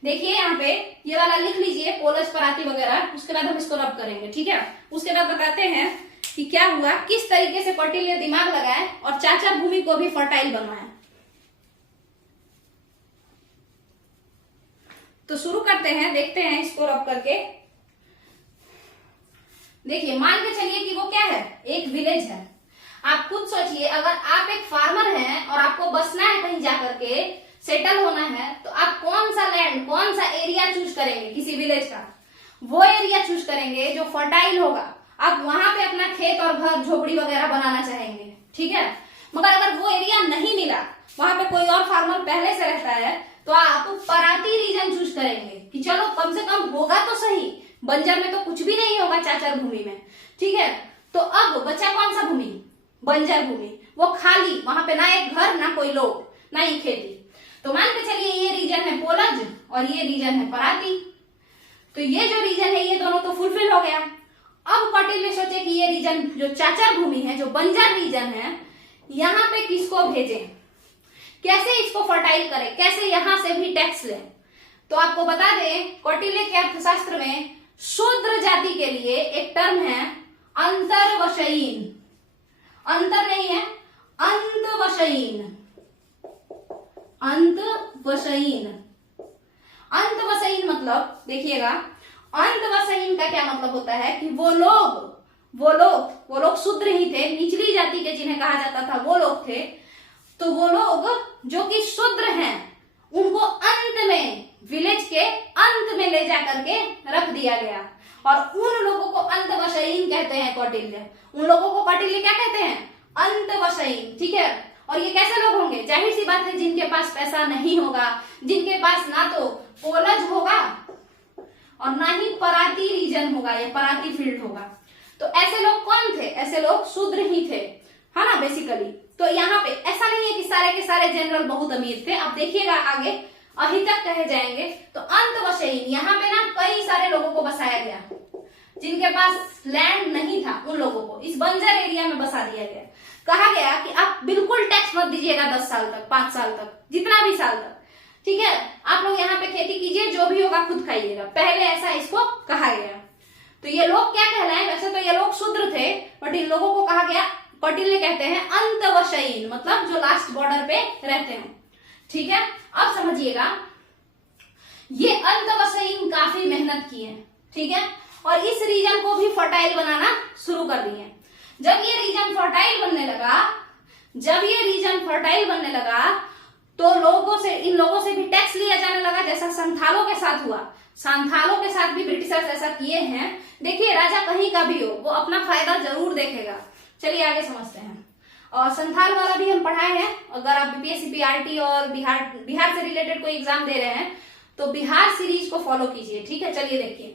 देखिए यहाँ पे ये वाला लिख लीजिए, पोलज पराती वगैरह, उसके बाद हम इसको रब करेंगे, ठीक है। उसके बाद बताते हैं कि क्या हुआ, किस तरीके से कौटिल्य दिमाग लगाए और चाचर भूमि को भी फर्टाइल बनवाए। तो शुरू करते हैं, देखते हैं इसको रब करके। देखिए मान के चलिए कि वो क्या है, एक विलेज है। आप खुद सोचिए, अगर आप एक फार्मर हैं और आपको बसना है कहीं जाकर के, सेटल होना है, तो आप कौन सा लैंड, कौन सा एरिया चूज करेंगे किसी विलेज का, वो एरिया चूज करेंगे जो फर्टाइल होगा। आप वहां पे अपना खेत और घर झोपड़ी वगैरह बनाना चाहेंगे, ठीक है। मगर अगर वो एरिया नहीं मिला, वहां पे कोई और फार्मर पहले से रहता है, तो आप पराती रीजन चूज करेंगे कि चलो कम से कम होगा तो सही, बंजर में तो कुछ भी नहीं होगा चाचर भूमि में, ठीक है। तो अब बचा कौन सा भूमि, बंजर भूमि, वो खाली, वहां पे ना एक घर, ना कोई लोग, ना ही खेती। तो मान के चलिए ये रीजन है पोलज और ये रीजन है पराती। तो ये जो रीजन है, ये दोनों तो फुलफिल हो गया। अब कौटिल्य सोचे कि ये रीजन जो चाचर भूमि है, जो बंजर रीजन है, यहाँ पे किसको भेजें, कैसे इसको फर्टाइल करें, कैसे यहां से भी टैक्स लें। तो आपको बता दें, कौटिल्य के अर्थशास्त्र में शूद्र जाति के लिए एक टर्म है अंतर्वशयीन। अंतर नहीं है, अंतवशयीन। अंतवशयीन, अंतवशयीन मतलब देखिएगा, अंतवशयीन का क्या मतलब होता है कि वो लोग शूद्र ही थे, निचली जाति के जिन्हें कहा जाता था वो लोग थे। तो वो लोग जो कि शूद्र हैं, उनको अंत में, विलेज के अंत में ले जाकर के रख दिया गया। और उन लोगों को अंतवशयीन कहते हैं कौटिल्य। उन लोगों को कौटिल्य क्या कहते हैं, अंतवशयीन, ठीक है। और ये कैसे लोग होंगे? जाहिर सी बात है, जिनके पास पैसा नहीं होगा, जिनके पास ना तो पोलज होगा और ना ही पराती रीजन होगा या पराती फील्ड होगा। तो ऐसे लोग कौन थे? ऐसे लोग शूद्र ही थे, है ना, बेसिकली। तो यहाँ पे ऐसा नहीं है कि सारे के सारे जनरल बहुत अमीर थे। आप देखिएगा आगे अहितक कहे जाएंगे। तो अंतवशयीन, यहाँ पे ना कई सारे लोगों को बसाया गया, जिनके पास लैंड नहीं था उन लोगों को इस बंजर एरिया में बसा दिया गया। कहा गया कि आप बिल्कुल टैक्स मत दीजिएगा 10 साल तक, 5 साल तक, जितना भी साल तक, ठीक है। आप लोग यहाँ पे खेती कीजिए, जो भी होगा खुद खाइएगा। पहले ऐसा इसको कहा गया। तो ये लोग क्या कहलाए? वैसे तो ये लोग शूद्र थे, बट इन लोगों को कहा गया, कौटिल्य कहते हैं अंतवशयीन, मतलब जो लास्ट बॉर्डर पे रहते हैं, ठीक है। अब समझिएगा, ये अंतवशयीन काफी मेहनत की है, ठीक है, और इस रीजन को भी फर्टाइल बनाना शुरू कर दिए। जब ये रीजन फर्टाइल बनने लगा, तो इन लोगों से भी टैक्स लिया जाने लगा, जैसा संथालों के साथ हुआ। संथालों के साथ भी ब्रिटिशर्स ऐसा किए हैं। देखिए, राजा कहीं का भी हो, वो अपना फायदा जरूर देखेगा। चलिए आगे समझते हैं। और संथाल वाला भी हम पढ़ाए हैं। अगर आप बीपीएससी पीआरटी और बिहार से रिलेटेड कोई एग्जाम दे रहे हैं तो बिहार सीरीज को फॉलो कीजिए, ठीक है। चलिए देखिए,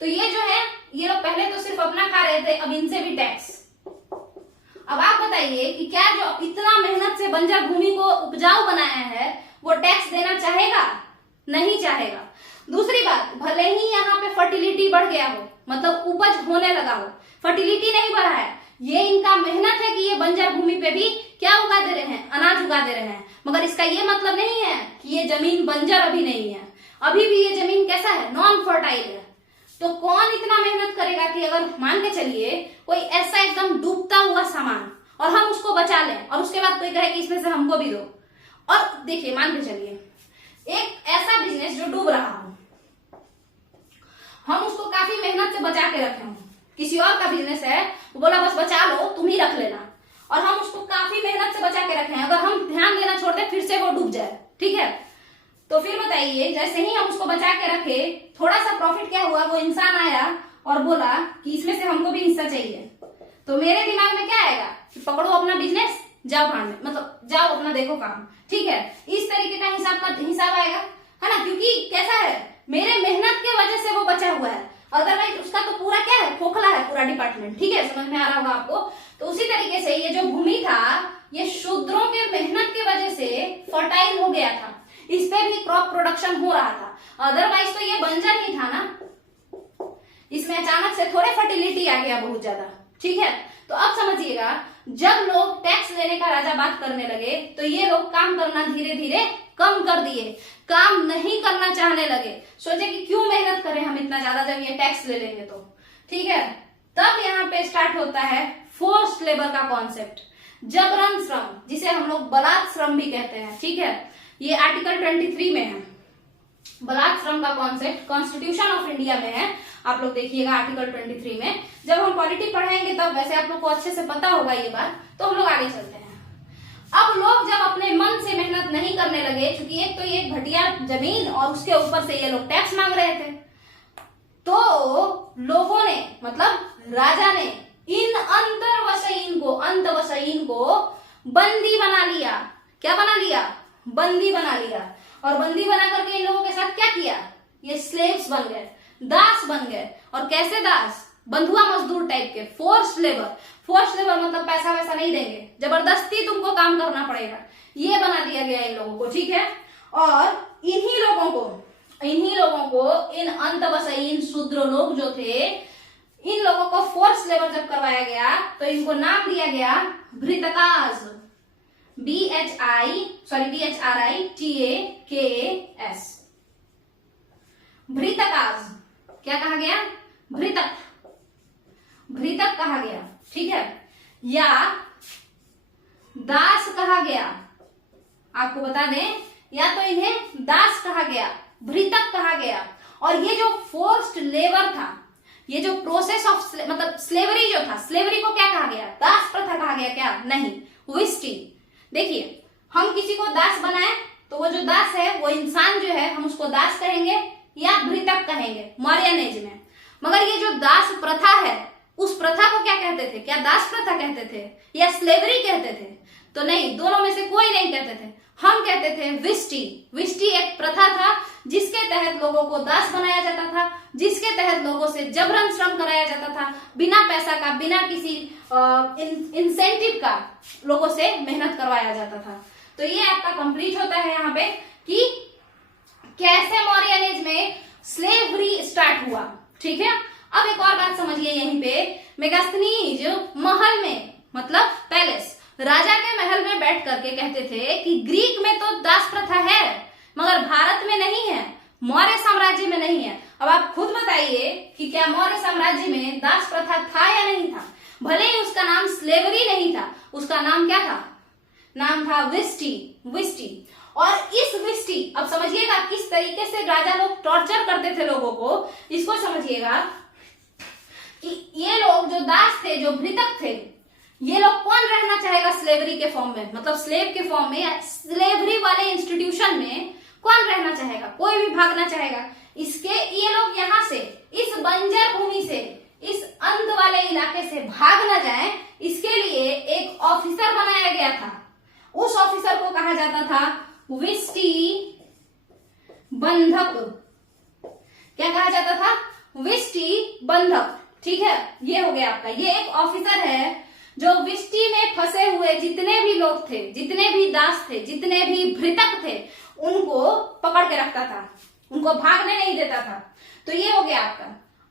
तो ये जो है, ये लोग पहले तो सिर्फ अपना खा रहे थे, अब इनसे भी टैक्स। अब आप बताइए कि क्या जो इतना मेहनत से बंजर भूमि को उपजाऊ बनाया है, वो टैक्स देना चाहेगा? नहीं चाहेगा। दूसरी बात, भले ही यहाँ पे फर्टिलिटी बढ़ गया हो, मतलब उपज होने लगा हो, फर्टिलिटी नहीं बढ़ा है, ये इनका मेहनत है कि ये बंजर भूमि पे भी क्या उगा दे रहे हैं? अनाज उगा दे रहे हैं। मगर इसका ये मतलब नहीं है कि ये जमीन बंजर अभी नहीं है, अभी भी ये जमीन कैसा है? नॉन फर्टाइल है। तो कौन इतना मेहनत करेगा कि अगर मान के चलिए कोई ऐसा एकदम डूबता हुआ सामान और हम उसको बचा लें और उसके बाद कोई कहे कि इसमें से हमको भी दो। और देखिए, मान के चलिए एक ऐसा बिजनेस जो डूब रहा हो, हम उसको काफी मेहनत से बचा के रखे हों। किसी और का बिजनेस है, वो बोला बस बचा लो, तुम ही रख लेना, और हम उसको काफी मेहनत से बचा के रखे हैं। अगर हम ध्यान देना छोड़ दें, फिर से वो डूब जाए, ठीक है। तो फिर बताइए, जैसे ही हम उसको बचा के रखे, थोड़ा सा प्रॉफिट क्या हुआ? वो इंसान आया और बोला कि इसमें से हमको भी हिस्सा चाहिए। तो मेरे दिमाग में क्या आएगा कि पकड़ो अपना बिजनेस, जाओ भाड़ में, मतलब जाओ अपना देखो काम, ठीक है। इस तरीके का हिसाब आएगा, है ना, क्योंकि कैसा है, मेरे मेहनत के वजह से वो बचा हुआ है, अदरवाइज उसका तो पूरा क्या है? खोखला है पूरा डिपार्टमेंट, ठीक है। समझ में आ रहा होगा आपको। तो उसी तरीके से ये जो भूमि था, ये शूद्रों के मेहनत की वजह से फर्टाइल हो गया था, इस पे भी क्रॉप प्रोडक्शन हो रहा था, अदरवाइज तो ये बंजर ही था ना। इसमें अचानक से थोड़े फर्टिलिटी आ गया बहुत ज्यादा, ठीक है। तो अब समझिएगा, जब लोग टैक्स लेने का राजा बात करने लगे, तो ये लोग काम करना धीरे धीरे कम कर दिए, काम नहीं करना चाहने लगे। सोचे कि क्यों मेहनत करें हम इतना ज्यादा, जब ये टैक्स ले लेंगे तो, ठीक है। तब यहाँ पे स्टार्ट होता है फोर्स्ड लेबर का कॉन्सेप्ट, जबरन श्रम, जिसे हम लोग बलात् श्रम भी कहते हैं, ठीक है। ये आर्टिकल 23 में है, बलात् श्रम का कॉन्सेप्ट कॉन्स्टिट्यूशन ऑफ इंडिया में है। आप लोग देखिएगा आर्टिकल 23 में। जब हम पॉलिटी पढ़ाएंगे तब वैसे आप लोग को अच्छे से पता होगा ये बात, तो हम लोग आगे चलते हैं। अब लोग जब अपने मन से मेहनत नहीं करने लगे, क्योंकि एक तो ये घटिया जमीन और उसके ऊपर से ये लोग टैक्स मांग रहे थे, तो लोगों ने, मतलब राजा ने इन अंतवशयीन को बंदी बना लिया। क्या बना लिया? बंदी बना लिया। और बंदी बना करके इन लोगों के साथ क्या किया? ये स्लेव्स बन गए, दास बन गए। और कैसे दास? बंधुआ मजदूर टाइप के, फोर्स्ड लेबर। फोर्स्ड लेबर मतलब पैसा वैसा नहीं देंगे, जबरदस्ती तुमको काम करना पड़ेगा, ये बना दिया गया इन लोगों को, ठीक है। और इन्हीं लोगों को इन अंतवशयीन शूद्र लोग जो थे, इन लोगों को फोर्स लेबर जब करवाया गया, तो इनको नाम दिया गया भृतकाज, BHRITAKS, भृतकाज। क्या कहा गया? भृतक कहा गया, ठीक है, या दास कहा गया। आपको बता दें, या तो इन्हें दास कहा गया, भृतक कहा गया। और ये जो फोर्स्ड लेबर था, ये जो प्रोसेस ऑफ मतलब स्लेवरी जो था, स्लेवरी को क्या कहा गया? दास प्रथा कहा गया क्या? नहीं, विस्टी। देखिए, हम किसी को दास बनाए तो वो जो दास है, वो इंसान जो है, हम उसको दास कहेंगे या भृतक कहेंगे मौर्यन एज में। मगर ये जो दास प्रथा है, उस प्रथा को क्या कहते थे? क्या दास प्रथा कहते थे या स्लेवरी कहते थे? तो नहीं, दोनों में से कोई नहीं कहते थे। हम कहते थे विष्टि। विष्टि एक प्रथा था जिसके तहत लोगों को दास बनाया जाता था, जिसके तहत लोगों से जबरन श्रम कराया जाता था, बिना पैसा का, बिना किसी इंसेंटिव का लोगों से मेहनत करवाया जाता था। तो ये आपका कंप्लीट होता है यहाँ पे कि कैसे मौर्यन एज में स्लेवरी स्टार्ट हुआ। ठीक है, अब एक और बात समझिए यहीं पे, मेगास्थनीज महल में, मतलब पैलेस, राजा के महल में बैठ करके कहते थे कि ग्रीक में तो दास प्रथा है मगर भारत में नहीं है, मौर्य साम्राज्य में नहीं है। अब आप खुद बताइए कि क्या मौर्य साम्राज्य में दास प्रथा था या नहीं था? भले ही उसका नाम स्लेवरी नहीं था, उसका नाम क्या था? नाम था विष्टि। विष्टि। और इस विष्टि, अब समझिएगा किस तरीके से राजा लोग टॉर्चर करते थे लोगों को, इसको समझिएगा कि ये लोग जो दास थे, जो भृतक थे, ये लोग कौन रहना चाहेगा स्लेवरी के फॉर्म में, मतलब स्लेव के फॉर्म में या स्लेवरी वाले इंस्टीट्यूशन में कौन रहना चाहेगा? कोई भी भागना चाहेगा। इसके ये लोग यहाँ से, इस बंजर भूमि से, इस अंत वाले इलाके से भाग न जाए, इसके लिए एक ऑफिसर बनाया गया था। उस ऑफिसर को कहा जाता था विष्टि बंधक। क्या कहा जाता था? विष्टि बंधक। ठीक है, ये हो गया आपका। ये एक ऑफिसर है जो विष्टि में फंसे हुए जितने भी लोग थे, जितने भी दास थे, जितने भी भृतक थे, उनको पकड़ के रखता था, उनको भागने नहीं देता था। तो ये हो गया आपका।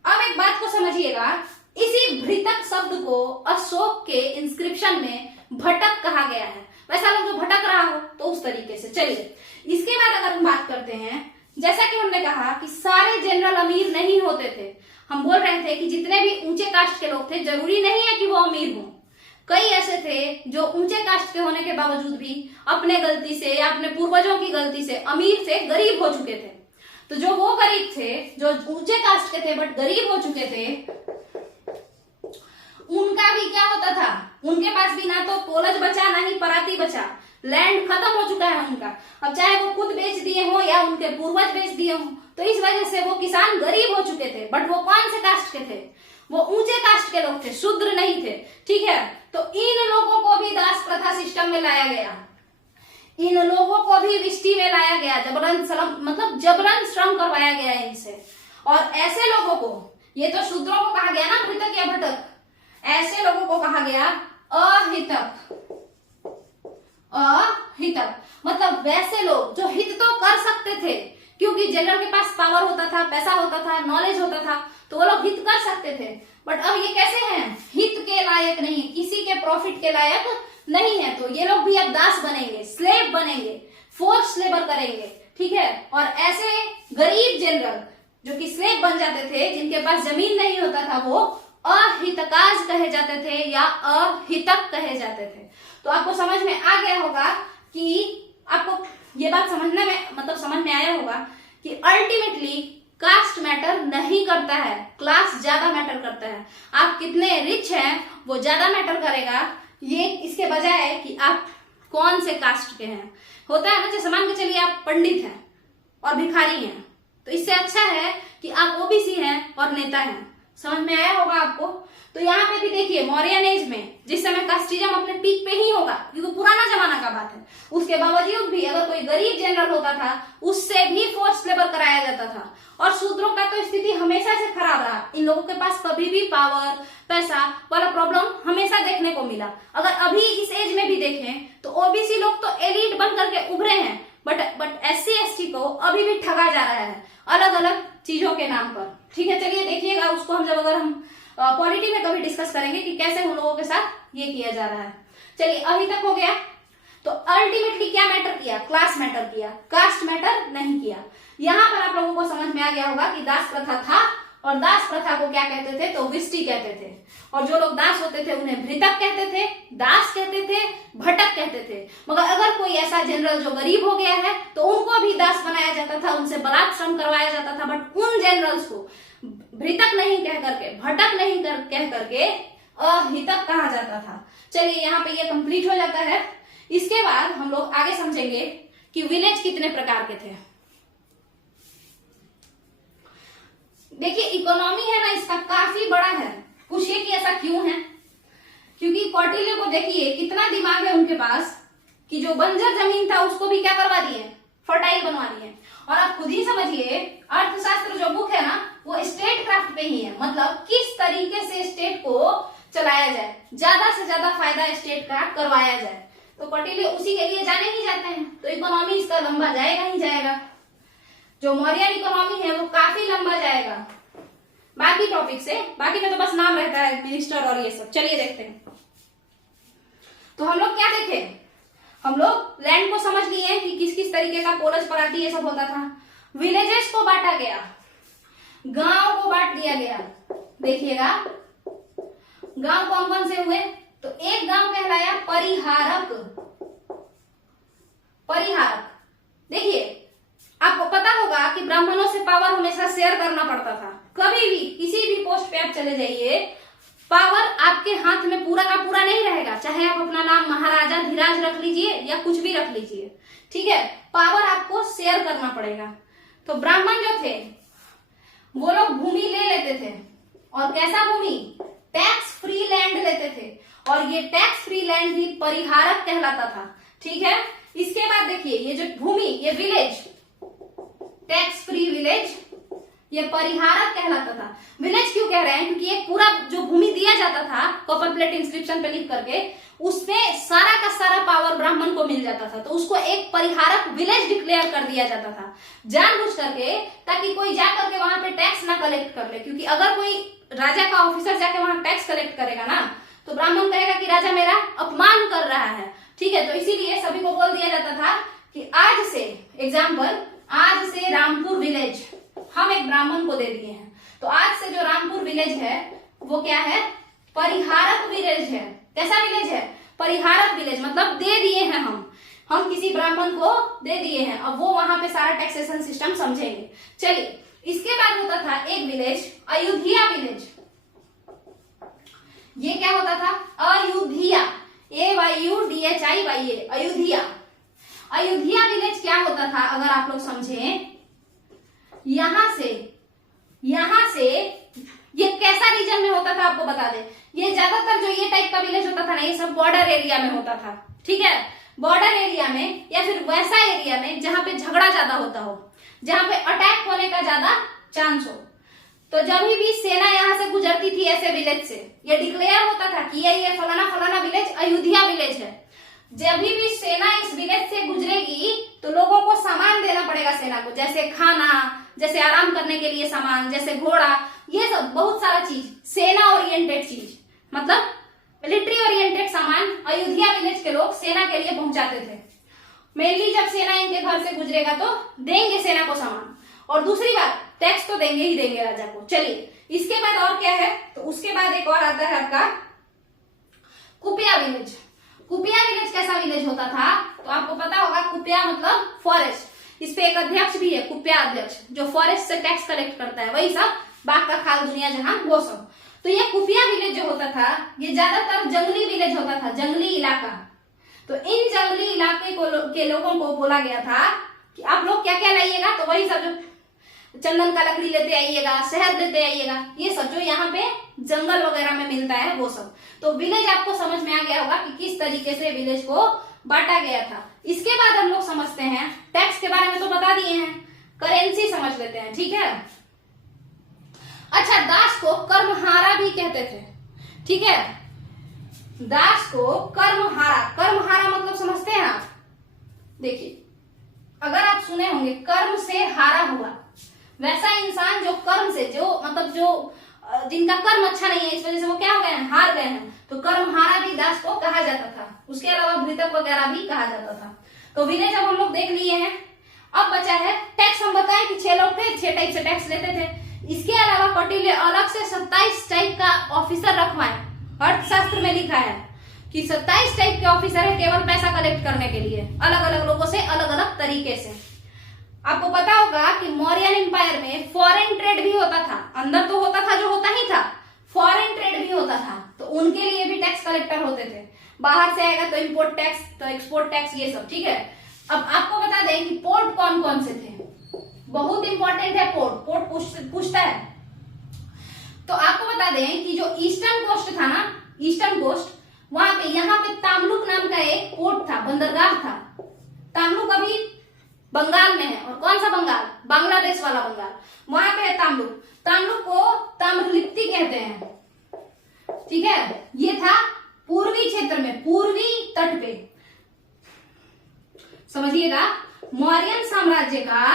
अब एक बात को समझिएगा, इसी भृतक शब्द को अशोक के इंस्क्रिप्शन में भटक कहा गया है। वैसा लोग जो भटक रहा हो तो उस तरीके से। चलिए, इसके बाद अगर हम बात करते हैं, जैसा कि हमने कहा कि सारे जनरल अमीर नहीं होते थे। हम बोल रहे थे कि जितने भी ऊंचे कास्ट के लोग थे, जरूरी नहीं है कि वो अमीर हों। कई ऐसे थे जो ऊंचे कास्ट के होने के बावजूद भी अपने गलती से या अपने पूर्वजों की गलती से अमीर से गरीब हो चुके थे। तो जो वो गरीब थे, जो ऊंचे कास्ट के थे बट गरीब हो चुके थे, उनका भी क्या होता था? उनके पास भी ना तो कोलज बचा ना ही पराती बचा, लैंड खत्म हो चुका है उनका। अब चाहे वो खुद बेच दिए हो या उनके पूर्वज बेच दिए हो, तो इस वजह से वो किसान गरीब हो चुके थे। बट वो कौन से कास्ट के थे? वो ऊंचे कास्ट के लोग थे, शूद्र नहीं थे। ठीक है, तो इन लोगों को भी दास प्रथा सिस्टम में लाया गया, इन लोगों को भी विष्टि में लाया गया, जबरन श्रम, मतलब जबरन श्रम करवाया गया इनसे। और ऐसे लोगों को, ये तो शूद्रों को कहा गया ना, भृतक या भटक, ऐसे लोगों को कहा गया अहितक। अहितक मतलब वैसे लोग जो हित तो कर सकते थे, क्योंकि जनरल के पास पावर होता था, पैसा होता था, नॉलेज होता था, तो वो लोग हित कर सकते थे। बट अब ये कैसे हैं? हित के लायक नहीं, किसी के प्रॉफिट के लायक नहीं है। तो ये लोग भी अब दास बनेंगे, स्लेव बनेंगे, फोर्स लेबर करेंगे। ठीक है, और ऐसे गरीब जनरल जो कि स्लेव बन जाते थे, जिनके पास जमीन नहीं होता था, वो अहितकाज कहे जाते थे या अहितक कहे जाते थे। तो आपको समझ में आ गया होगा कि आपको ये बात समझने में, मतलब समझ में आया होगा कि अल्टीमेटली कास्ट मैटर नहीं करता है, क्लास ज्यादा मैटर करता है। आप कितने रिच हैं वो ज्यादा मैटर करेगा, ये इसके बजाय कि आप कौन से कास्ट के हैं। होता है ना, जैसे मान के चलिए आप पंडित हैं और भिखारी हैं, तो इससे अच्छा है कि आप ओबीसी हैं और नेता हैं। समझ में आया होगा आपको। तो यहाँ पे भी देखिए, मौर्यन एज में जिस समय कास्टिज्म अपने पीक पे ही होगा, क्योंकि पुराना जमाना का बात है, उसके बावजूद भी अगर कोई गरीब जनरल होता था, उससे भी फोर्स लेबर कराया जाता था। और शूद्रों का तो स्थिति हमेशा से खराब रहा। इन लोगों के पास कभी भी पावर, पैसा वाला प्रॉब्लम हमेशा देखने को मिला। अगर अभी इस एज में भी देखें तो ओबीसी लोग तो एलिट बन करके उभरे हैं, बट SC ST को अभी भी ठगा जा रहा है अलग अलग चीजों के नाम पर। ठीक है, चलिए देखिएगा उसको हम, जब अगर हम पॉलिटी में कभी डिस्कस करेंगे कि कैसे उन लोगों के साथ ये किया जा रहा है। चलिए, अभी तक हो गया। तो अल्टीमेटली क्या मैटर किया? क्लास मैटर किया, कास्ट मैटर नहीं किया। यहाँ पर आप लोगों को समझ में आ गया होगा कि दास प्रथा था, और दास प्रथा को क्या कहते थे? तो विष्टि कहते थे। और जो लोग दास होते थे उन्हें भृतक कहते थे, दास कहते थे, भटक कहते थे। मगर अगर कोई ऐसा जनरल जो गरीब हो गया है तो उनको भी दास बनाया जाता था, उनसे बलात् श्रम करवाया जाता था। बट उन जनरल्स को भृतक नहीं कह करके, भटक नहीं कह करके अहितक कहा जाता था। चलिए, यहाँ पे ये कंप्लीट हो जाता है। इसके बाद हम लोग आगे समझेंगे कि विलेज कितने प्रकार के थे। देखिए, इकोनॉमी है ना, इसका काफी बड़ा है। पूछिए कि ऐसा क्यों है? क्योंकि कौटिल्य को देखिए कितना दिमाग है उनके पास कि जो बंजर जमीन था उसको भी क्या करवा दिए, फर्टाइल बनवा दिए। और आप खुद ही समझिए, अर्थशास्त्र जो बुक है ना वो स्टेट क्राफ्ट पे ही है, मतलब किस तरीके से स्टेट को चलाया जाए, ज्यादा से ज्यादा फायदा स्टेट का करवाया जाए। तो कौटिल्य उसी के लिए जाने ही जाते हैं। तो इकोनॉमी इसका लंबा जाएगा ही जाएगा, जो मौर्यन इकोनॉमी है वो काफी लंबा जाएगा बाकी टॉपिक से। बाकी में तो बस नाम रहता है मिनिस्टर और ये सब। चलिए देखते हैं। तो हम लोग क्या देखे, हम लोग लैंड को समझ लिए हैं कि किस किस तरीके का पोलज पराठी ये सब होता था। विलेजेस को बांटा गया, गांव को बांट दिया गया। देखिएगा गांव कौन कौन से हुए, तो एक गांव कहलाया परिहारक। परिहारक, देखिए आपको पता होगा कि ब्राह्मणों से पावर हमेशा शेयर करना पड़ता था। कभी भी किसी भी पोस्ट पे आप चले जाइए, पावर आपके हाथ में पूरा का पूरा नहीं रहेगा, चाहे आप अपना नाम महाराजा धीराज रख लीजिए या कुछ भी रख लीजिए, ठीक है, पावर आपको शेयर करना पड़ेगा। तो ब्राह्मण जो थे वो लोग भूमि ले लेते थे, और कैसा भूमि, टैक्स फ्री लैंड लेते थे, और ये टैक्स फ्री लैंड ही परिहारक कहलाता था, ठीक है। इसके बाद देखिए ये जो भूमि, ये विलेज, टैक्स फ्री विलेज, ये परिहारक कहलाता था। विलेज क्यों कह रहे हैं, क्योंकि एक पूरा जो भूमि दिया जाता था कॉपर प्लेट इंस्क्रिप्शन पे लिख करके, उसमें सारा का सारा पावर ब्राह्मण को मिल जाता था, तो उसको एक परिहारक विलेज डिक्लेयर कर दिया जाता था जानबूझ करके, ताकि कोई जाकर के वहां पे टैक्स ना कलेक्ट कर ले। क्योंकि अगर कोई राजा का ऑफिसर जाके वहां टैक्स कलेक्ट करेगा ना, तो ब्राह्मण कहेगा कि राजा मेरा अपमान कर रहा है, ठीक है। तो इसीलिए सभी को बोल दिया जाता था कि आज से, एग्जाम्पल, आज से रामपुर विलेज हम एक ब्राह्मण को दे दिए हैं, तो आज से जो रामपुर विलेज है वो क्या है, परिहारक विलेज है। कैसा विलेज है, परिहारक विलेज, मतलब दे दिए हैं हम किसी ब्राह्मण को दे दिए हैं। अब वो वहां पे सारा टैक्सेशन सिस्टम समझेंगे। चलिए, इसके बाद होता था एक विलेज, अयोध्या विलेज। ये क्या होता था, अयोध्या, AYUDHIYA, अयोध्या। अयोध्या विलेज क्या होता था, अगर आप लोग समझें, यहां से ये कैसा रीजन में होता था आपको बता दे। ये ज्यादातर जो ये टाइप का विलेज होता था ना, ये सब बॉर्डर एरिया में होता था, ठीक है। बॉर्डर एरिया में या फिर वैसा एरिया में जहां पे झगड़ा ज्यादा होता हो, जहां पे अटैक होने का ज्यादा चांस हो। तो जब भी सेना यहाँ से गुजरती थी ऐसे विलेज से, ये डिक्लेयर होता था कि ये फलाना फलाना विलेज अयोध्या विलेज है। जब भी सेना इस विलेज से गुजरेगी तो लोगों को सामान देना पड़ेगा सेना को, जैसे खाना, जैसे आराम करने के लिए सामान, जैसे घोड़ा, ये सब बहुत सारा चीज, सेना ओरिएंटेड चीज, मतलब मिलिट्री ओरिएंटेड सामान अयोध्या विलेज के लोग सेना के लिए पहुंचाते थे। मेनली जब सेना इनके घर से गुजरेगा तो देंगे सेना को सामान, और दूसरी बात टैक्स तो देंगे ही देंगे राजा को। चलिए, इसके बाद और क्या है, तो उसके बाद एक और आता है आपका कुपिया विलेज। कुपिया विलेज कैसा विलेज होता था, तो आपको पता होगा, कुपिया मतलब फॉरेस्ट। इस पे एक अध्यक्ष भी है, कुपिया अध्यक्ष, जो फॉरेस्ट से टैक्स कलेक्ट करता है, वही सब बाघ का खाल दुनिया जहां, वो सब। तो ये कुपिया विलेज जो होता था, ये ज्यादातर जंगली विलेज होता था, जंगली इलाका। तो इन जंगली इलाके के लोगों को बोला गया था कि आप लोग क्या क्या लाइएगा, तो वही सब जो चंदन का लकड़ी लेते आइएगा, शहद लेते आइएगा, ये सब जो यहाँ पे जंगल वगैरह में मिलता है वो सब। तो विलेज आपको समझ में आ गया होगा कि किस तरीके से विलेज को बांटा गया था। इसके बाद हम लोग समझते हैं, टैक्स के बारे में तो बता दिए हैं, करेंसी समझ लेते हैं, ठीक है। अच्छा, दास को कर्महारा भी कहते थे, ठीक है। दास को कर्महारा, कर्महारा मतलब समझते हैं आप, देखिए अगर आप सुने होंगे कर्म से हारा हुआ, वैसा इंसान जो कर्म से, जो मतलब जो जिनका कर्म अच्छा नहीं है, इस वजह से वो क्या हो गए हैं, हार गए हैं, तो कर्महारा भी दास को कहा जाता था। उसके अलावा भृतक वगैरह भी कहा जाता था। तो विलेज अब हम लोग देख लिए हैं। अब बचा है टैक्स। हम बताएं कि 6 लोग थे, 6 टाइप से टैक्स लेते थे। इसके अलावा कौटिल्य अलग से 27 टाइप का ऑफिसर रखवाए। अर्थशास्त्र में लिखा है कि 27 टाइप के ऑफिसर है केवल पैसा कलेक्ट करने के लिए, अलग अलग लोगों से अलग अलग तरीके से। आपको पता होगा कि मौर्यन एम्पायर में फॉरेन ट्रेड भी होता था, अंदर तो होता था जो होता ही था, फॉरेन ट्रेड भी होता था, तो उनके लिए भी टैक्स कलेक्टर होते थे। बाहर से आएगा तो इंपोर्ट टैक्स, तो एक्सपोर्ट टैक्स, ये सब, ठीक है। अब आपको बता दें कि पोर्ट कौन कौन से थे, बहुत इंपॉर्टेंट है पोर्ट, पोर्ट पूछता है। तो आपको बता दें कि जो ईस्टर्न कोस्ट था ना, ईस्टर्न कोस्ट, वहां पे यहाँ पे तामलुक नाम का एक पोर्ट था, बंदरगाह था। तामलुक अभी बंगाल में है। और कौन सा बंगाल? बांग्लादेश वाला बंगाल। वहां पे है तामलुक। तामलुक को ताम्रलिप्ति कहते हैं, ठीक है। ये था पूर्वी क्षेत्र में, पूर्वी तट पे। समझिएगा, मौर्यन साम्राज्य का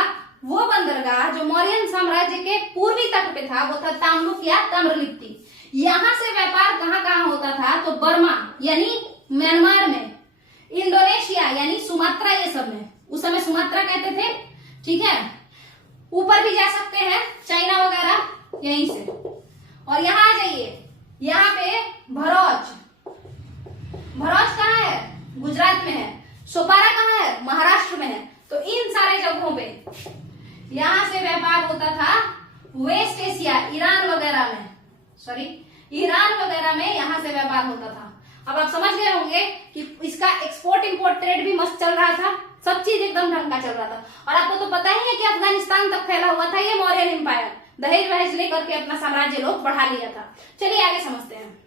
वो बंदरगाह जो मौर्यन साम्राज्य के पूर्वी तट पे था वो था ताम्लुक या ताम्रलिप्ति। यहां से व्यापार कहां कहां होता था? तो बर्मा यानी म्यांमार में, इंडोनेशिया यानी सुमात्रा, ये सब में। उस समय सुमात्रा कहते थे, ठीक है। ऊपर भी जा सकते हैं, चाइना वगैरह यहीं से। और यहाँ आ जाइए, यहाँ पे भरूच। भरूच कहाँ है? गुजरात में है। सोपारा कहाँ है? महाराष्ट्र में है। तो इन सारे जगहों पे यहां से व्यापार होता था वेस्ट एशिया, ईरान वगैरह में, ईरान वगैरह में यहां से व्यापार होता था। अब आप समझ गए होंगे कि इसका एक्सपोर्ट इंपोर्ट ट्रेड भी मस्त चल रहा था, सब चीज एकदम ढंग का चल रहा था। और आपको तो पता ही है कि अफगानिस्तान तक फैला हुआ था ये मौर्यन एम्पायर। दहेज वहेज लेकर के अपना साम्राज्य लोग बढ़ा लिया था। चलिए आगे समझते हैं।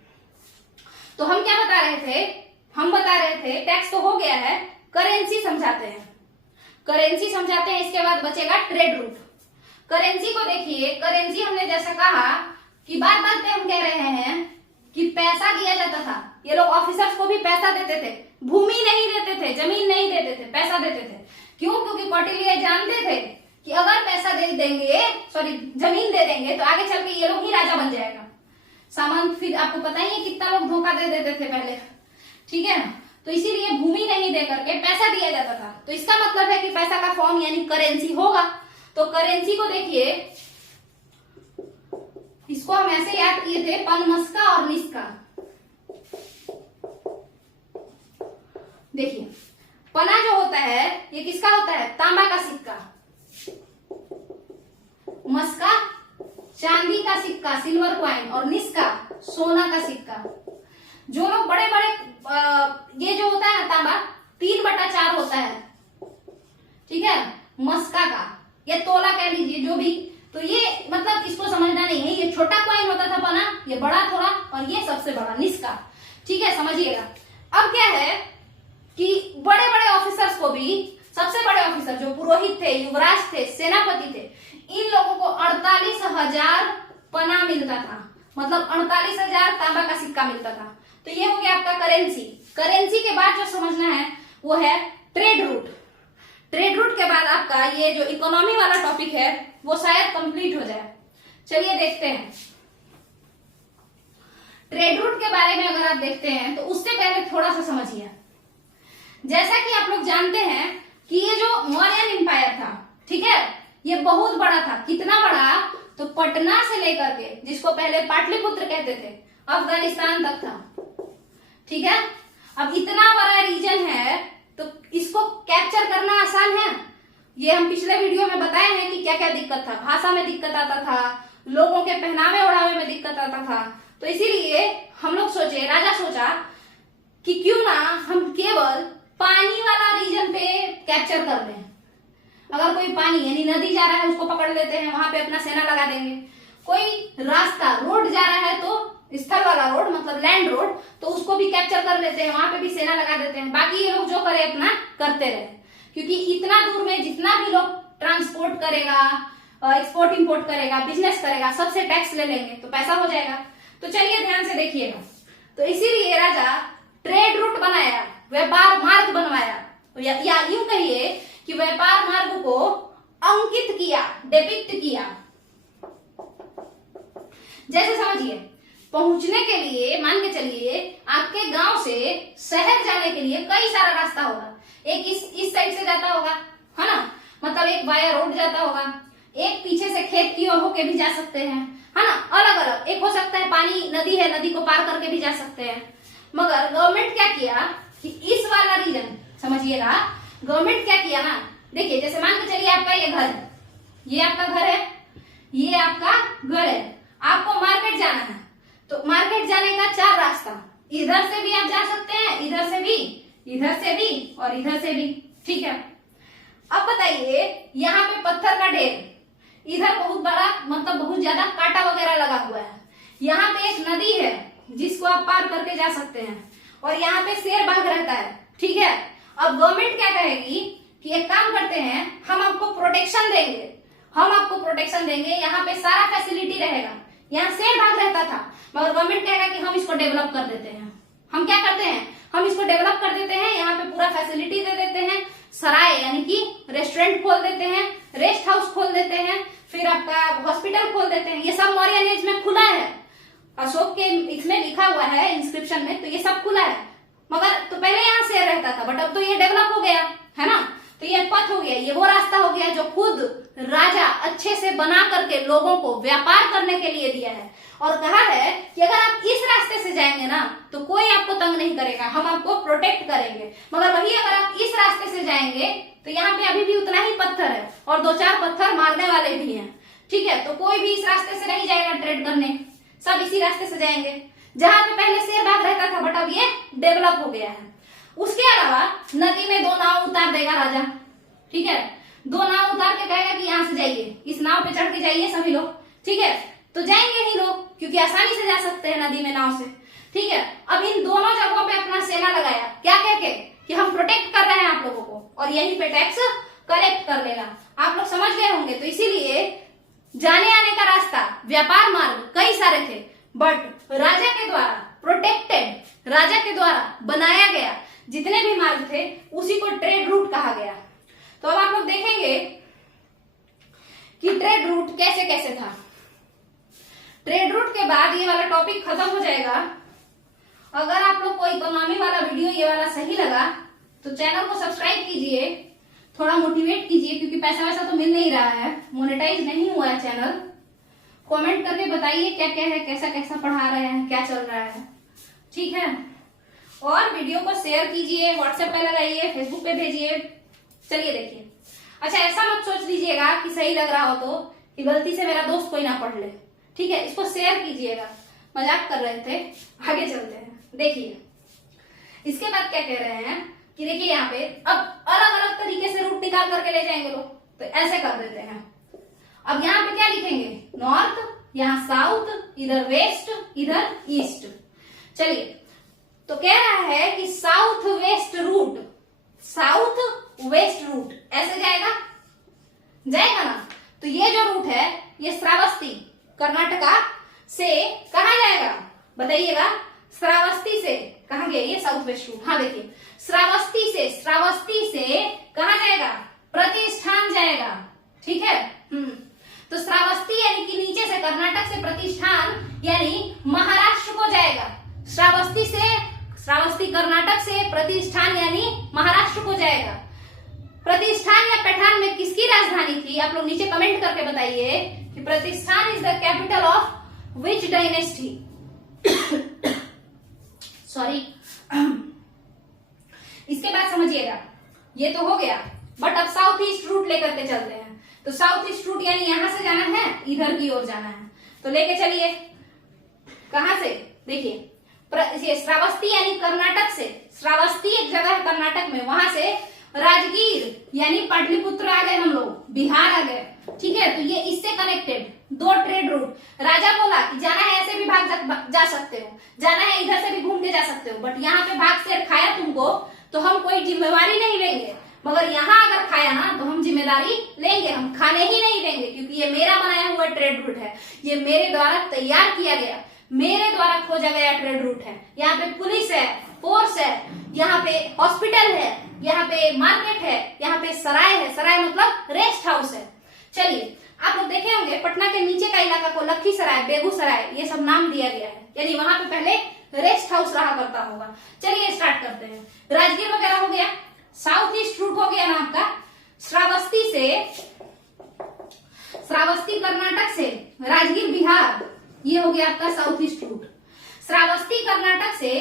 तो हम क्या बता रहे थे? हम बता रहे थे टैक्स तो हो गया है, करेंसी समझाते हैं। करेंसी समझाते हैं, इसके बाद बचेगा ट्रेड रूट। करेंसी को देखिए, करेंसी हमने जैसा कहा कि बार बार पे हम कह रहे हैं कि पैसा दिया जाता था। ये लोग ऑफिसर्स को भी पैसा देते थे, भूमि नहीं देते थे, जमीन नहीं देते थे, पैसा देते थे। क्यों? क्योंकि कौटिल्य जानते थे कि अगर पैसा दे देंगे, जमीन दे देंगे तो आगे चल के ये लोग ही राजा बन जाएगा। सामंत, फिर आपको पता ही है कितना लोग धोखा दे देते थे पहले, ठीक है। तो इसीलिए भूमि नहीं दे करके पैसा दिया जाता था। तो इसका मतलब है कि पैसा का फॉर्म यानी करेंसी होगा। तो करेंसी को देखिए, इसको हम ऐसे याद किए थे, पनमस्का और निस्का। देखिए, पना जो होता है ये किसका होता है? तांबा का सिक्का। मस्का चांदी का सिक्का, सिल्वर कॉइन। और निस्का सोना का सिक्का। जो लोग बड़े बड़े ये जो होता है तांबा 3/4 होता है, ठीक है, मस्का का, या तोला कह लीजिए, जो भी। तो ये मतलब इसको समझना नहीं है, ये छोटा कॉइन होता था पना, ये बड़ा थोड़ा, और ये सबसे बड़ा निस्का, ठीक है, समझिएगा। अब क्या है कि बड़े बड़े ऑफिसर्स को भी, सबसे बड़े ऑफिसर जो पुरोहित थे, युवराज थे, सेनापति थे, इन लोगों को 48,000 पना मिलता था, मतलब 48,000 तांबा का सिक्का मिलता था। तो ये हो गया आपका करेंसी। करेंसी के बाद जो समझना है वो है ट्रेड रूट। ट्रेड रूट के बाद आपका ये जो इकोनॉमी वाला टॉपिक है वो शायद कंप्लीट हो जाए। चलिए देखते हैं। ट्रेड रूट के बारे में अगर आप देखते हैं तो उससे पहले थोड़ा सा समझिए। जैसा कि आप लोग जानते हैं कि ये जो मौर्यन एम्पायर था, ठीक है, ये बहुत बड़ा था। कितना बड़ा? तो पटना से लेकर के, जिसको पहले पाटलिपुत्र कहते थे, अफगानिस्तान तक था, ठीक है। अब इतना बड़ा रीजन है तो इसको कैप्चर करना आसान है? ये हम पिछले वीडियो में बताए हैं कि क्या क्या दिक्कत था। भाषा में दिक्कत आता था, लोगों के पहनावे ओढ़ावे में दिक्कत आता था। तो इसीलिए हम लोग सोचे, राजा सोचा कि क्यों ना हम केवल पानी वाला रीजन पे कैप्चर कर लें। अगर कोई पानी यानी नदी जा रहा है उसको पकड़ लेते हैं, वहां पे अपना सेना लगा देंगे। कोई रास्ता रोड जा रहा है तो स्थल वाला रोड, मतलब लैंड रोड, तो उसको भी कैप्चर कर लेते हैं, वहां पे भी सेना लगा देते हैं। बाकी ये लोग जो करे अपना करते रहे, क्योंकि इतना दूर में जितना भी लोग ट्रांसपोर्ट करेगा, एक्सपोर्ट इंपोर्ट करेगा, बिजनेस करेगा, सबसे टैक्स ले लेंगे तो पैसा हो जाएगा। तो चलिए ध्यान से देखिएगा। तो इसीलिए राजा ट्रेड रूट बनाया, व्यापार मार्ग बनवाया, या यूं कहिए कि व्यापार मार्ग को अंकित किया, डिपिक्ट किया। जैसे समझिए, पहुंचने के लिए मान के चलिए आपके गांव से शहर जाने के लिए कई सारा रास्ता होगा। एक इस साइड से जाता होगा, है ना, मतलब एक वाया रोड जाता होगा, एक पीछे से खेत की ओर होके भी जा सकते हैं, है ना, अलग अलग। एक हो सकता है पानी, नदी है, नदी को पार करके भी जा सकते हैं। मगर गवर्नमेंट क्या किया कि इस वाला रीजन, समझिएगा, गवर्नमेंट क्या किया ना, देखिए जैसे मान के चलिए आपका ये घर है, ये आपका घर है, ये आपका घर है, आपको मार्केट जाना है। तो मार्केट जाने का 4 रास्ता, इधर से भी आप जा सकते हैं, इधर से भी, इधर से भी और इधर से भी, ठीक है। अब बताइए, यहाँ पे पत्थर का ढेर, इधर बहुत बड़ा, मतलब बहुत ज्यादा कांटा वगैरह लगा हुआ है, यहाँ पे एक नदी है जिसको आप पार करके जा सकते हैं, और यहाँ पे शेर बाघ रहता है, ठीक है। अब गवर्नमेंट क्या कहेगी कि एक काम करते हैं, हम आपको प्रोटेक्शन देंगे, हम आपको प्रोटेक्शन देंगे, यहाँ पे सारा फैसिलिटी रहेगा। यहाँ शेर बाघ रहता था, मगर गवर्नमेंट कहेगा कि हम इसको डेवलप कर देते हैं। हम क्या करते हैं, हम इसको डेवलप कर देते हैं, यहाँ पे पूरा फैसिलिटी दे देते हैं, सराय यानी कि रेस्टोरेंट खोल देते हैं, रेस्ट हाउस खोल देते हैं, फिर आपका हॉस्पिटल खोल देते हैं। ये सब मौर्यन एज में खुला है, अशोक के इसमें लिखा हुआ है इंस्क्रिप्शन में, तो ये सब खुला है। मगर तो पहले यहाँ शेर रहता था, बट अब तो ये डेवलप हो गया है ना, तो ये पथ हो गया, ये वो रास्ता हो गया जो खुद राजा अच्छे से बना करके लोगों को व्यापार करने के लिए दिया है। और कहा है कि अगर आप इस रास्ते से जाएंगे ना तो कोई आपको तंग नहीं करेगा, हम आपको प्रोटेक्ट करेंगे। मगर वही अगर आप इस रास्ते से जाएंगे तो यहाँ पे अभी भी उतना ही पत्थर है और 2-4 पत्थर मारने वाले भी हैं, ठीक है। तो कोई भी इस रास्ते से नहीं जाएगा ट्रेड करने, सब इसी रास्ते से जाएंगे। जहां पे पहले शेर बाघ रहता था, बट अब ये डेवलप हो गया है। उसके अलावा नदी में 2 नाव उतार देगा राजा, ठीक है। 2 नाव उतार के कहेगा कि यहाँ से जाइए, इस नाव पे चढ़ के जाइए सभी लोग, ठीक है। तो जाएंगे ही लोग, क्योंकि आसानी से जा सकते हैं नदी में नाव से, ठीक है। अब इन दोनों जगहों पे अपना सेना लगाया, क्या कह के कि हम प्रोटेक्ट कर रहे हैं आप लोगों को, और यहीं पे टैक्स कलेक्ट कर लेगा। आप लोग समझ गए होंगे। तो इसीलिए जाने आने का रास्ता, व्यापार मार्ग कई सारे थे, बट राजा के द्वारा प्रोटेक्टेड, राजा के द्वारा बनाया गया जितने भी मार्ग थे उसी को ट्रेड रूट कहा गया। तो अब आप लोग देखेंगे कि ट्रेड रूट कैसे कैसे था। ट्रेड रूट के बाद ये वाला टॉपिक खत्म हो जाएगा। अगर आप लोग को इकोनॉमी वाला वीडियो ये वाला सही लगा तो चैनल को सब्सक्राइब कीजिए, थोड़ा मोटिवेट कीजिए, क्योंकि पैसा वैसा तो मिल नहीं रहा है, मोनेटाइज नहीं हुआ है चैनल। कमेंट करके बताइए क्या क्या है, कैसा कैसा पढ़ा रहे हैं, क्या चल रहा है, ठीक है। और वीडियो को शेयर कीजिए, व्हाट्सएप पे लगाइए, फेसबुक पे भेजिए। चलिए देखिए, अच्छा ऐसा मत सोच लीजिएगा कि सही लग रहा हो तो कि गलती से मेरा दोस्त कोई ना पढ़ ले, ठीक है। इसको शेयर कीजिएगा, मजाक कर रहे थे। आगे चलते हैं, देखिए इसके बाद क्या कह रहे हैं कि देखिए यहाँ पे अब अलग अलग तरीके से रूट निकाल करके ले जाएंगे लोग, तो ऐसे कर देते हैं। अब यहाँ पे क्या लिखेंगे, नॉर्थ, यहाँ साउथ, इधर वेस्ट, इधर ईस्ट। चलिए, तो कह रहा है कि south west route, south west route ऐसे जाएगा, जाएगा ना। तो ये जो रूट है ये श्रावस्ती कर्नाटका से कहा जाएगा, बताइएगा। श्रावस्ती से कहाँ गया ये साउथ वेस्ट रूट, हाँ देखिए, श्रावस्ती से कहा जाएगा, प्रतिष्ठान जाएगा, ठीक है। तो श्रावस्ती यानी कि नीचे से कर्नाटक से प्रतिष्ठान यानी महाराष्ट्र को जाएगा। श्रावस्ती कर्नाटक से प्रतिष्ठान यानी महाराष्ट्र को जाएगा। प्रतिष्ठान या पैठान में किसकी राजधानी थी, आप लोग नीचे कमेंट करके बताइए कि प्रतिष्ठान is the capital of which dynasty. Sorry. इसके बाद समझिएगा, ये तो हो गया, बट अब साउथ ईस्ट रूट लेकर के चलते हैं। तो साउथ ईस्ट रूट यानी यहां से जाना है, इधर की ओर जाना है, तो लेके चलिए। कहां से, देखिए श्रावस्ती यानी कर्नाटक से, श्रावस्ती एक जगह है कर्नाटक में, वहां से राजगीर यानी पाटलिपुत्र आ गए, हम लोग बिहार आ गए, ठीक है। तो ये इससे कनेक्टेड 2 ट्रेड रूट। राजा बोला कि जाना है ऐसे भी भाग जा सकते हो, जाना है इधर से भी घूम के जा सकते हो, बट यहाँ पे भाग शेर खाया तुमको तो हम कोई जिम्मेवारी नहीं लेंगे, मगर यहाँ अगर खाया ना तो हम जिम्मेदारी लेंगे, हम खाने ही नहीं देंगे, क्योंकि ये मेरा बनाया हुआ ट्रेड रूट है, ये मेरे द्वारा तैयार किया गया, मेरे द्वारा खोजा गया ट्रेड रूट है। यहाँ पे पुलिस है, फोर्स है, यहाँ पे हॉस्पिटल है, यहाँ पे मार्केट है, यहाँ पे सराय है, सराय मतलब रेस्ट हाउस है। चलिए, आप लोग देखे होंगे पटना के नीचे का इलाका को लखीसराय, बेगूसराय, ये सब नाम दिया गया है, यानी वहां पे पहले रेस्ट हाउस रहा करता होगा। चलिए स्टार्ट करते हैं। राजगीर वगैरह हो गया, साउथ ईस्ट रूट हो गया ना आपका, श्रावस्ती कर्नाटक से, राजगीर बिहार, ये हो गया आपका south east route. Shravasti Karnataka से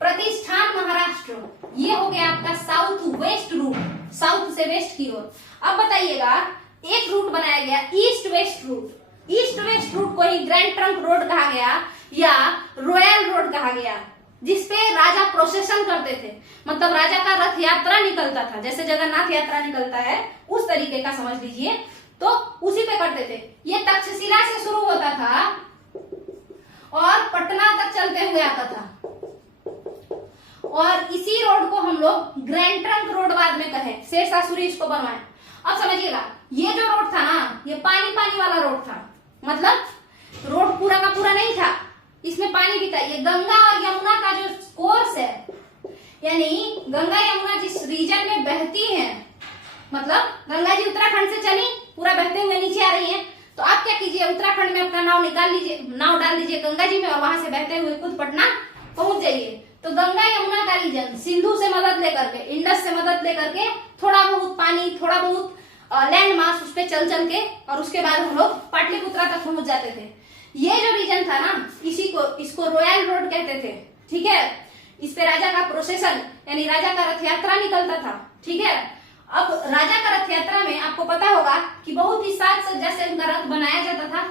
प्रतिष्ठान महाराष्ट्र, ये हो गया आपका साउथ वेस्ट रूट, साउथ से वेस्ट की ओर। अब बताइएगा, एक रूट बनाया गया east west route. East west route को ही ग्रैंड ट्रंक रोड कहा गया या रॉयल रोड कहा गया, जिसपे राजा प्रोसेशन करते थे, मतलब राजा का रथ यात्रा निकलता था, जैसे जगन्नाथ यात्रा निकलता है उस तरीके का समझ लीजिए, तो उसी पे करते थे। ये तक्षशिला से शुरू होता था और पटना तक चलते हुए आता था, और इसी रोड को हम लोग ग्रैंड ट्रंक रोड बाद में कहे, शेरशाह सूरी इसको बनवाए। अब समझिएगा, ये जो रोड था ना, ये पानी पानी वाला रोड था, मतलब रोड पूरा का पूरा नहीं था, इसमें पानी भी था। ये गंगा और यमुना का जो कोर्स है, यानी गंगा यमुना जिस रीजन में बहती है, मतलब गंगा जी उत्तराखंड से चली, पूरा बहते हुए नीचे आ रही है, तो आप क्या कीजिए, उत्तराखंड में अपना नाव निकाल लीजिए, नाव डाल लीजिए गंगा जी में, और वहां से बहते हुए खुद पटना पहुंच जाइए। तो गंगा यमुना का रीजन सिंधु से मदद लेकर के, इंडस से मदद लेकर के, थोड़ा बहुत पानी, थोड़ा बहुत लैंड मास उस पे चल चल के, और उसके बाद हम लोग पाटलिपुत्रा तक पहुंच जाते थे। ये जो रीजन था ना, इसको रॉयल रोड कहते थे, ठीक है। इस पे राजा का प्रोसेशन यानी राजा का रथ यात्रा निकलता था, ठीक है। अब राजा का रथ यात्रा में आपको पता होगा कि बहुत ही साज सज्जा से उनका रथ बनाया जाता था,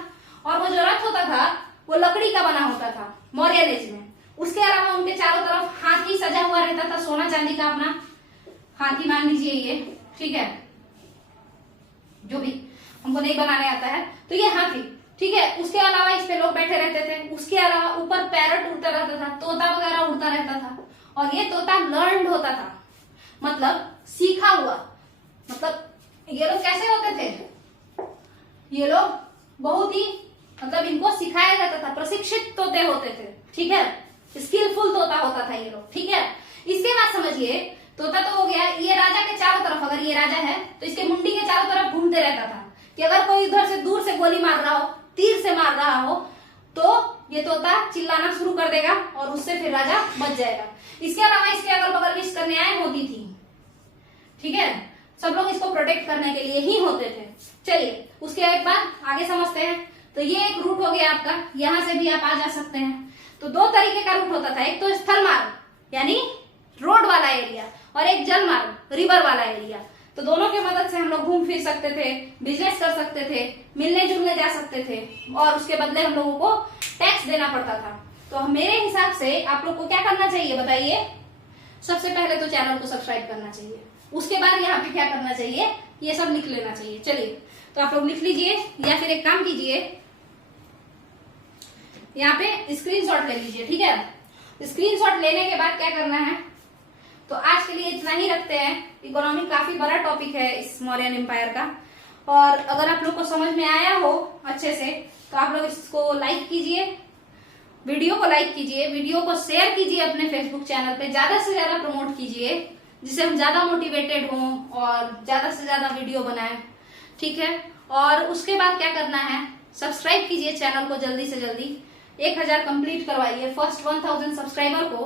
और वो जो रथ होता था वो लकड़ी का बना होता था मौर्य एज में। उसके अलावा उनके चारों तरफ हाथी सजा हुआ रहता था, सोना चांदी का अपना हाथी मान लीजिए ये, ठीक है, जो भी हमको नहीं बनाने आता है, तो ये हाथी, ठीक है। उसके अलावा इस पे लोग बैठे रहते थे। उसके अलावा ऊपर पैरट उड़ता रहता था, तोता वगैरह उड़ता रहता था, और ये तोता लर्नड होता था, मतलब सीखा हुआ। मतलब ये लोग कैसे होते थे, ये लोग बहुत ही, मतलब इनको सिखाया जाता था, प्रशिक्षित तोते होते थे, ठीक है, स्किलफुल तोता होता था ये लोग, ठीक है। इसके बाद समझिए, तोता तो हो गया, ये राजा के चारों तरफ, अगर ये राजा है तो इसके मुंडी के चारों तरफ घूमते रहता था, कि अगर कोई उधर से दूर से गोली मार रहा हो, तीर से मार रहा हो, तो ये तोता चिल्लाना शुरू कर देगा, और उससे फिर राजा बच जाएगा। इसके अलावा इसके अगल बगल भी कन्याएं होती थी, ठीक है, सब लोग इसको प्रोटेक्ट करने के लिए ही होते थे। चलिए उसके एक बाद आगे समझते हैं। तो ये एक रूट हो गया आपका, यहाँ से भी आप आ जा सकते हैं। तो दो तरीके का रूट होता था, एक तो स्थल मार्ग यानी रोड वाला एरिया, और एक जल मार्ग रिवर वाला एरिया। तो दोनों के मदद से हम लोग घूम फिर सकते थे, बिजनेस कर सकते थे, मिलने जुलने जा सकते थे, और उसके बदले हम लोगों को टैक्स देना पड़ता था। तो मेरे हिसाब से आप लोग को क्या करना चाहिए बताइए? सबसे पहले तो चैनल को सब्सक्राइब करना चाहिए, उसके बाद यहाँ पे क्या करना चाहिए, ये सब लिख लेना चाहिए। चलिए तो आप लोग लिख लीजिए, या फिर एक काम कीजिए, यहाँ पे स्क्रीनशॉट ले लीजिए, ठीक है। स्क्रीनशॉट लेने के बाद क्या करना है, तो आज के लिए इतना ही रखते हैं। इकोनॉमी काफी बड़ा टॉपिक है इस मौर्यन एम्पायर का, और अगर आप लोग को समझ में आया हो अच्छे से, तो आप लोग इसको लाइक कीजिए, वीडियो को लाइक कीजिए, वीडियो को शेयर कीजिए अपने फेसबुक चैनल पे, ज्यादा से ज्यादा प्रमोट कीजिए, जिससे हम ज्यादा मोटिवेटेड हों और ज्यादा से ज्यादा वीडियो बनाएं, ठीक है। और उसके बाद क्या करना है, सब्सक्राइब कीजिए चैनल को जल्दी से जल्दी, 1000 कंप्लीट करवाइए। फर्स्ट 1000 सब्सक्राइबर को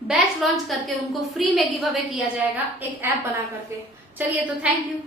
बैच लॉन्च करके उनको फ्री में गिव अवे किया जाएगा, एक ऐप बना करके। चलिए तो थैंक यू।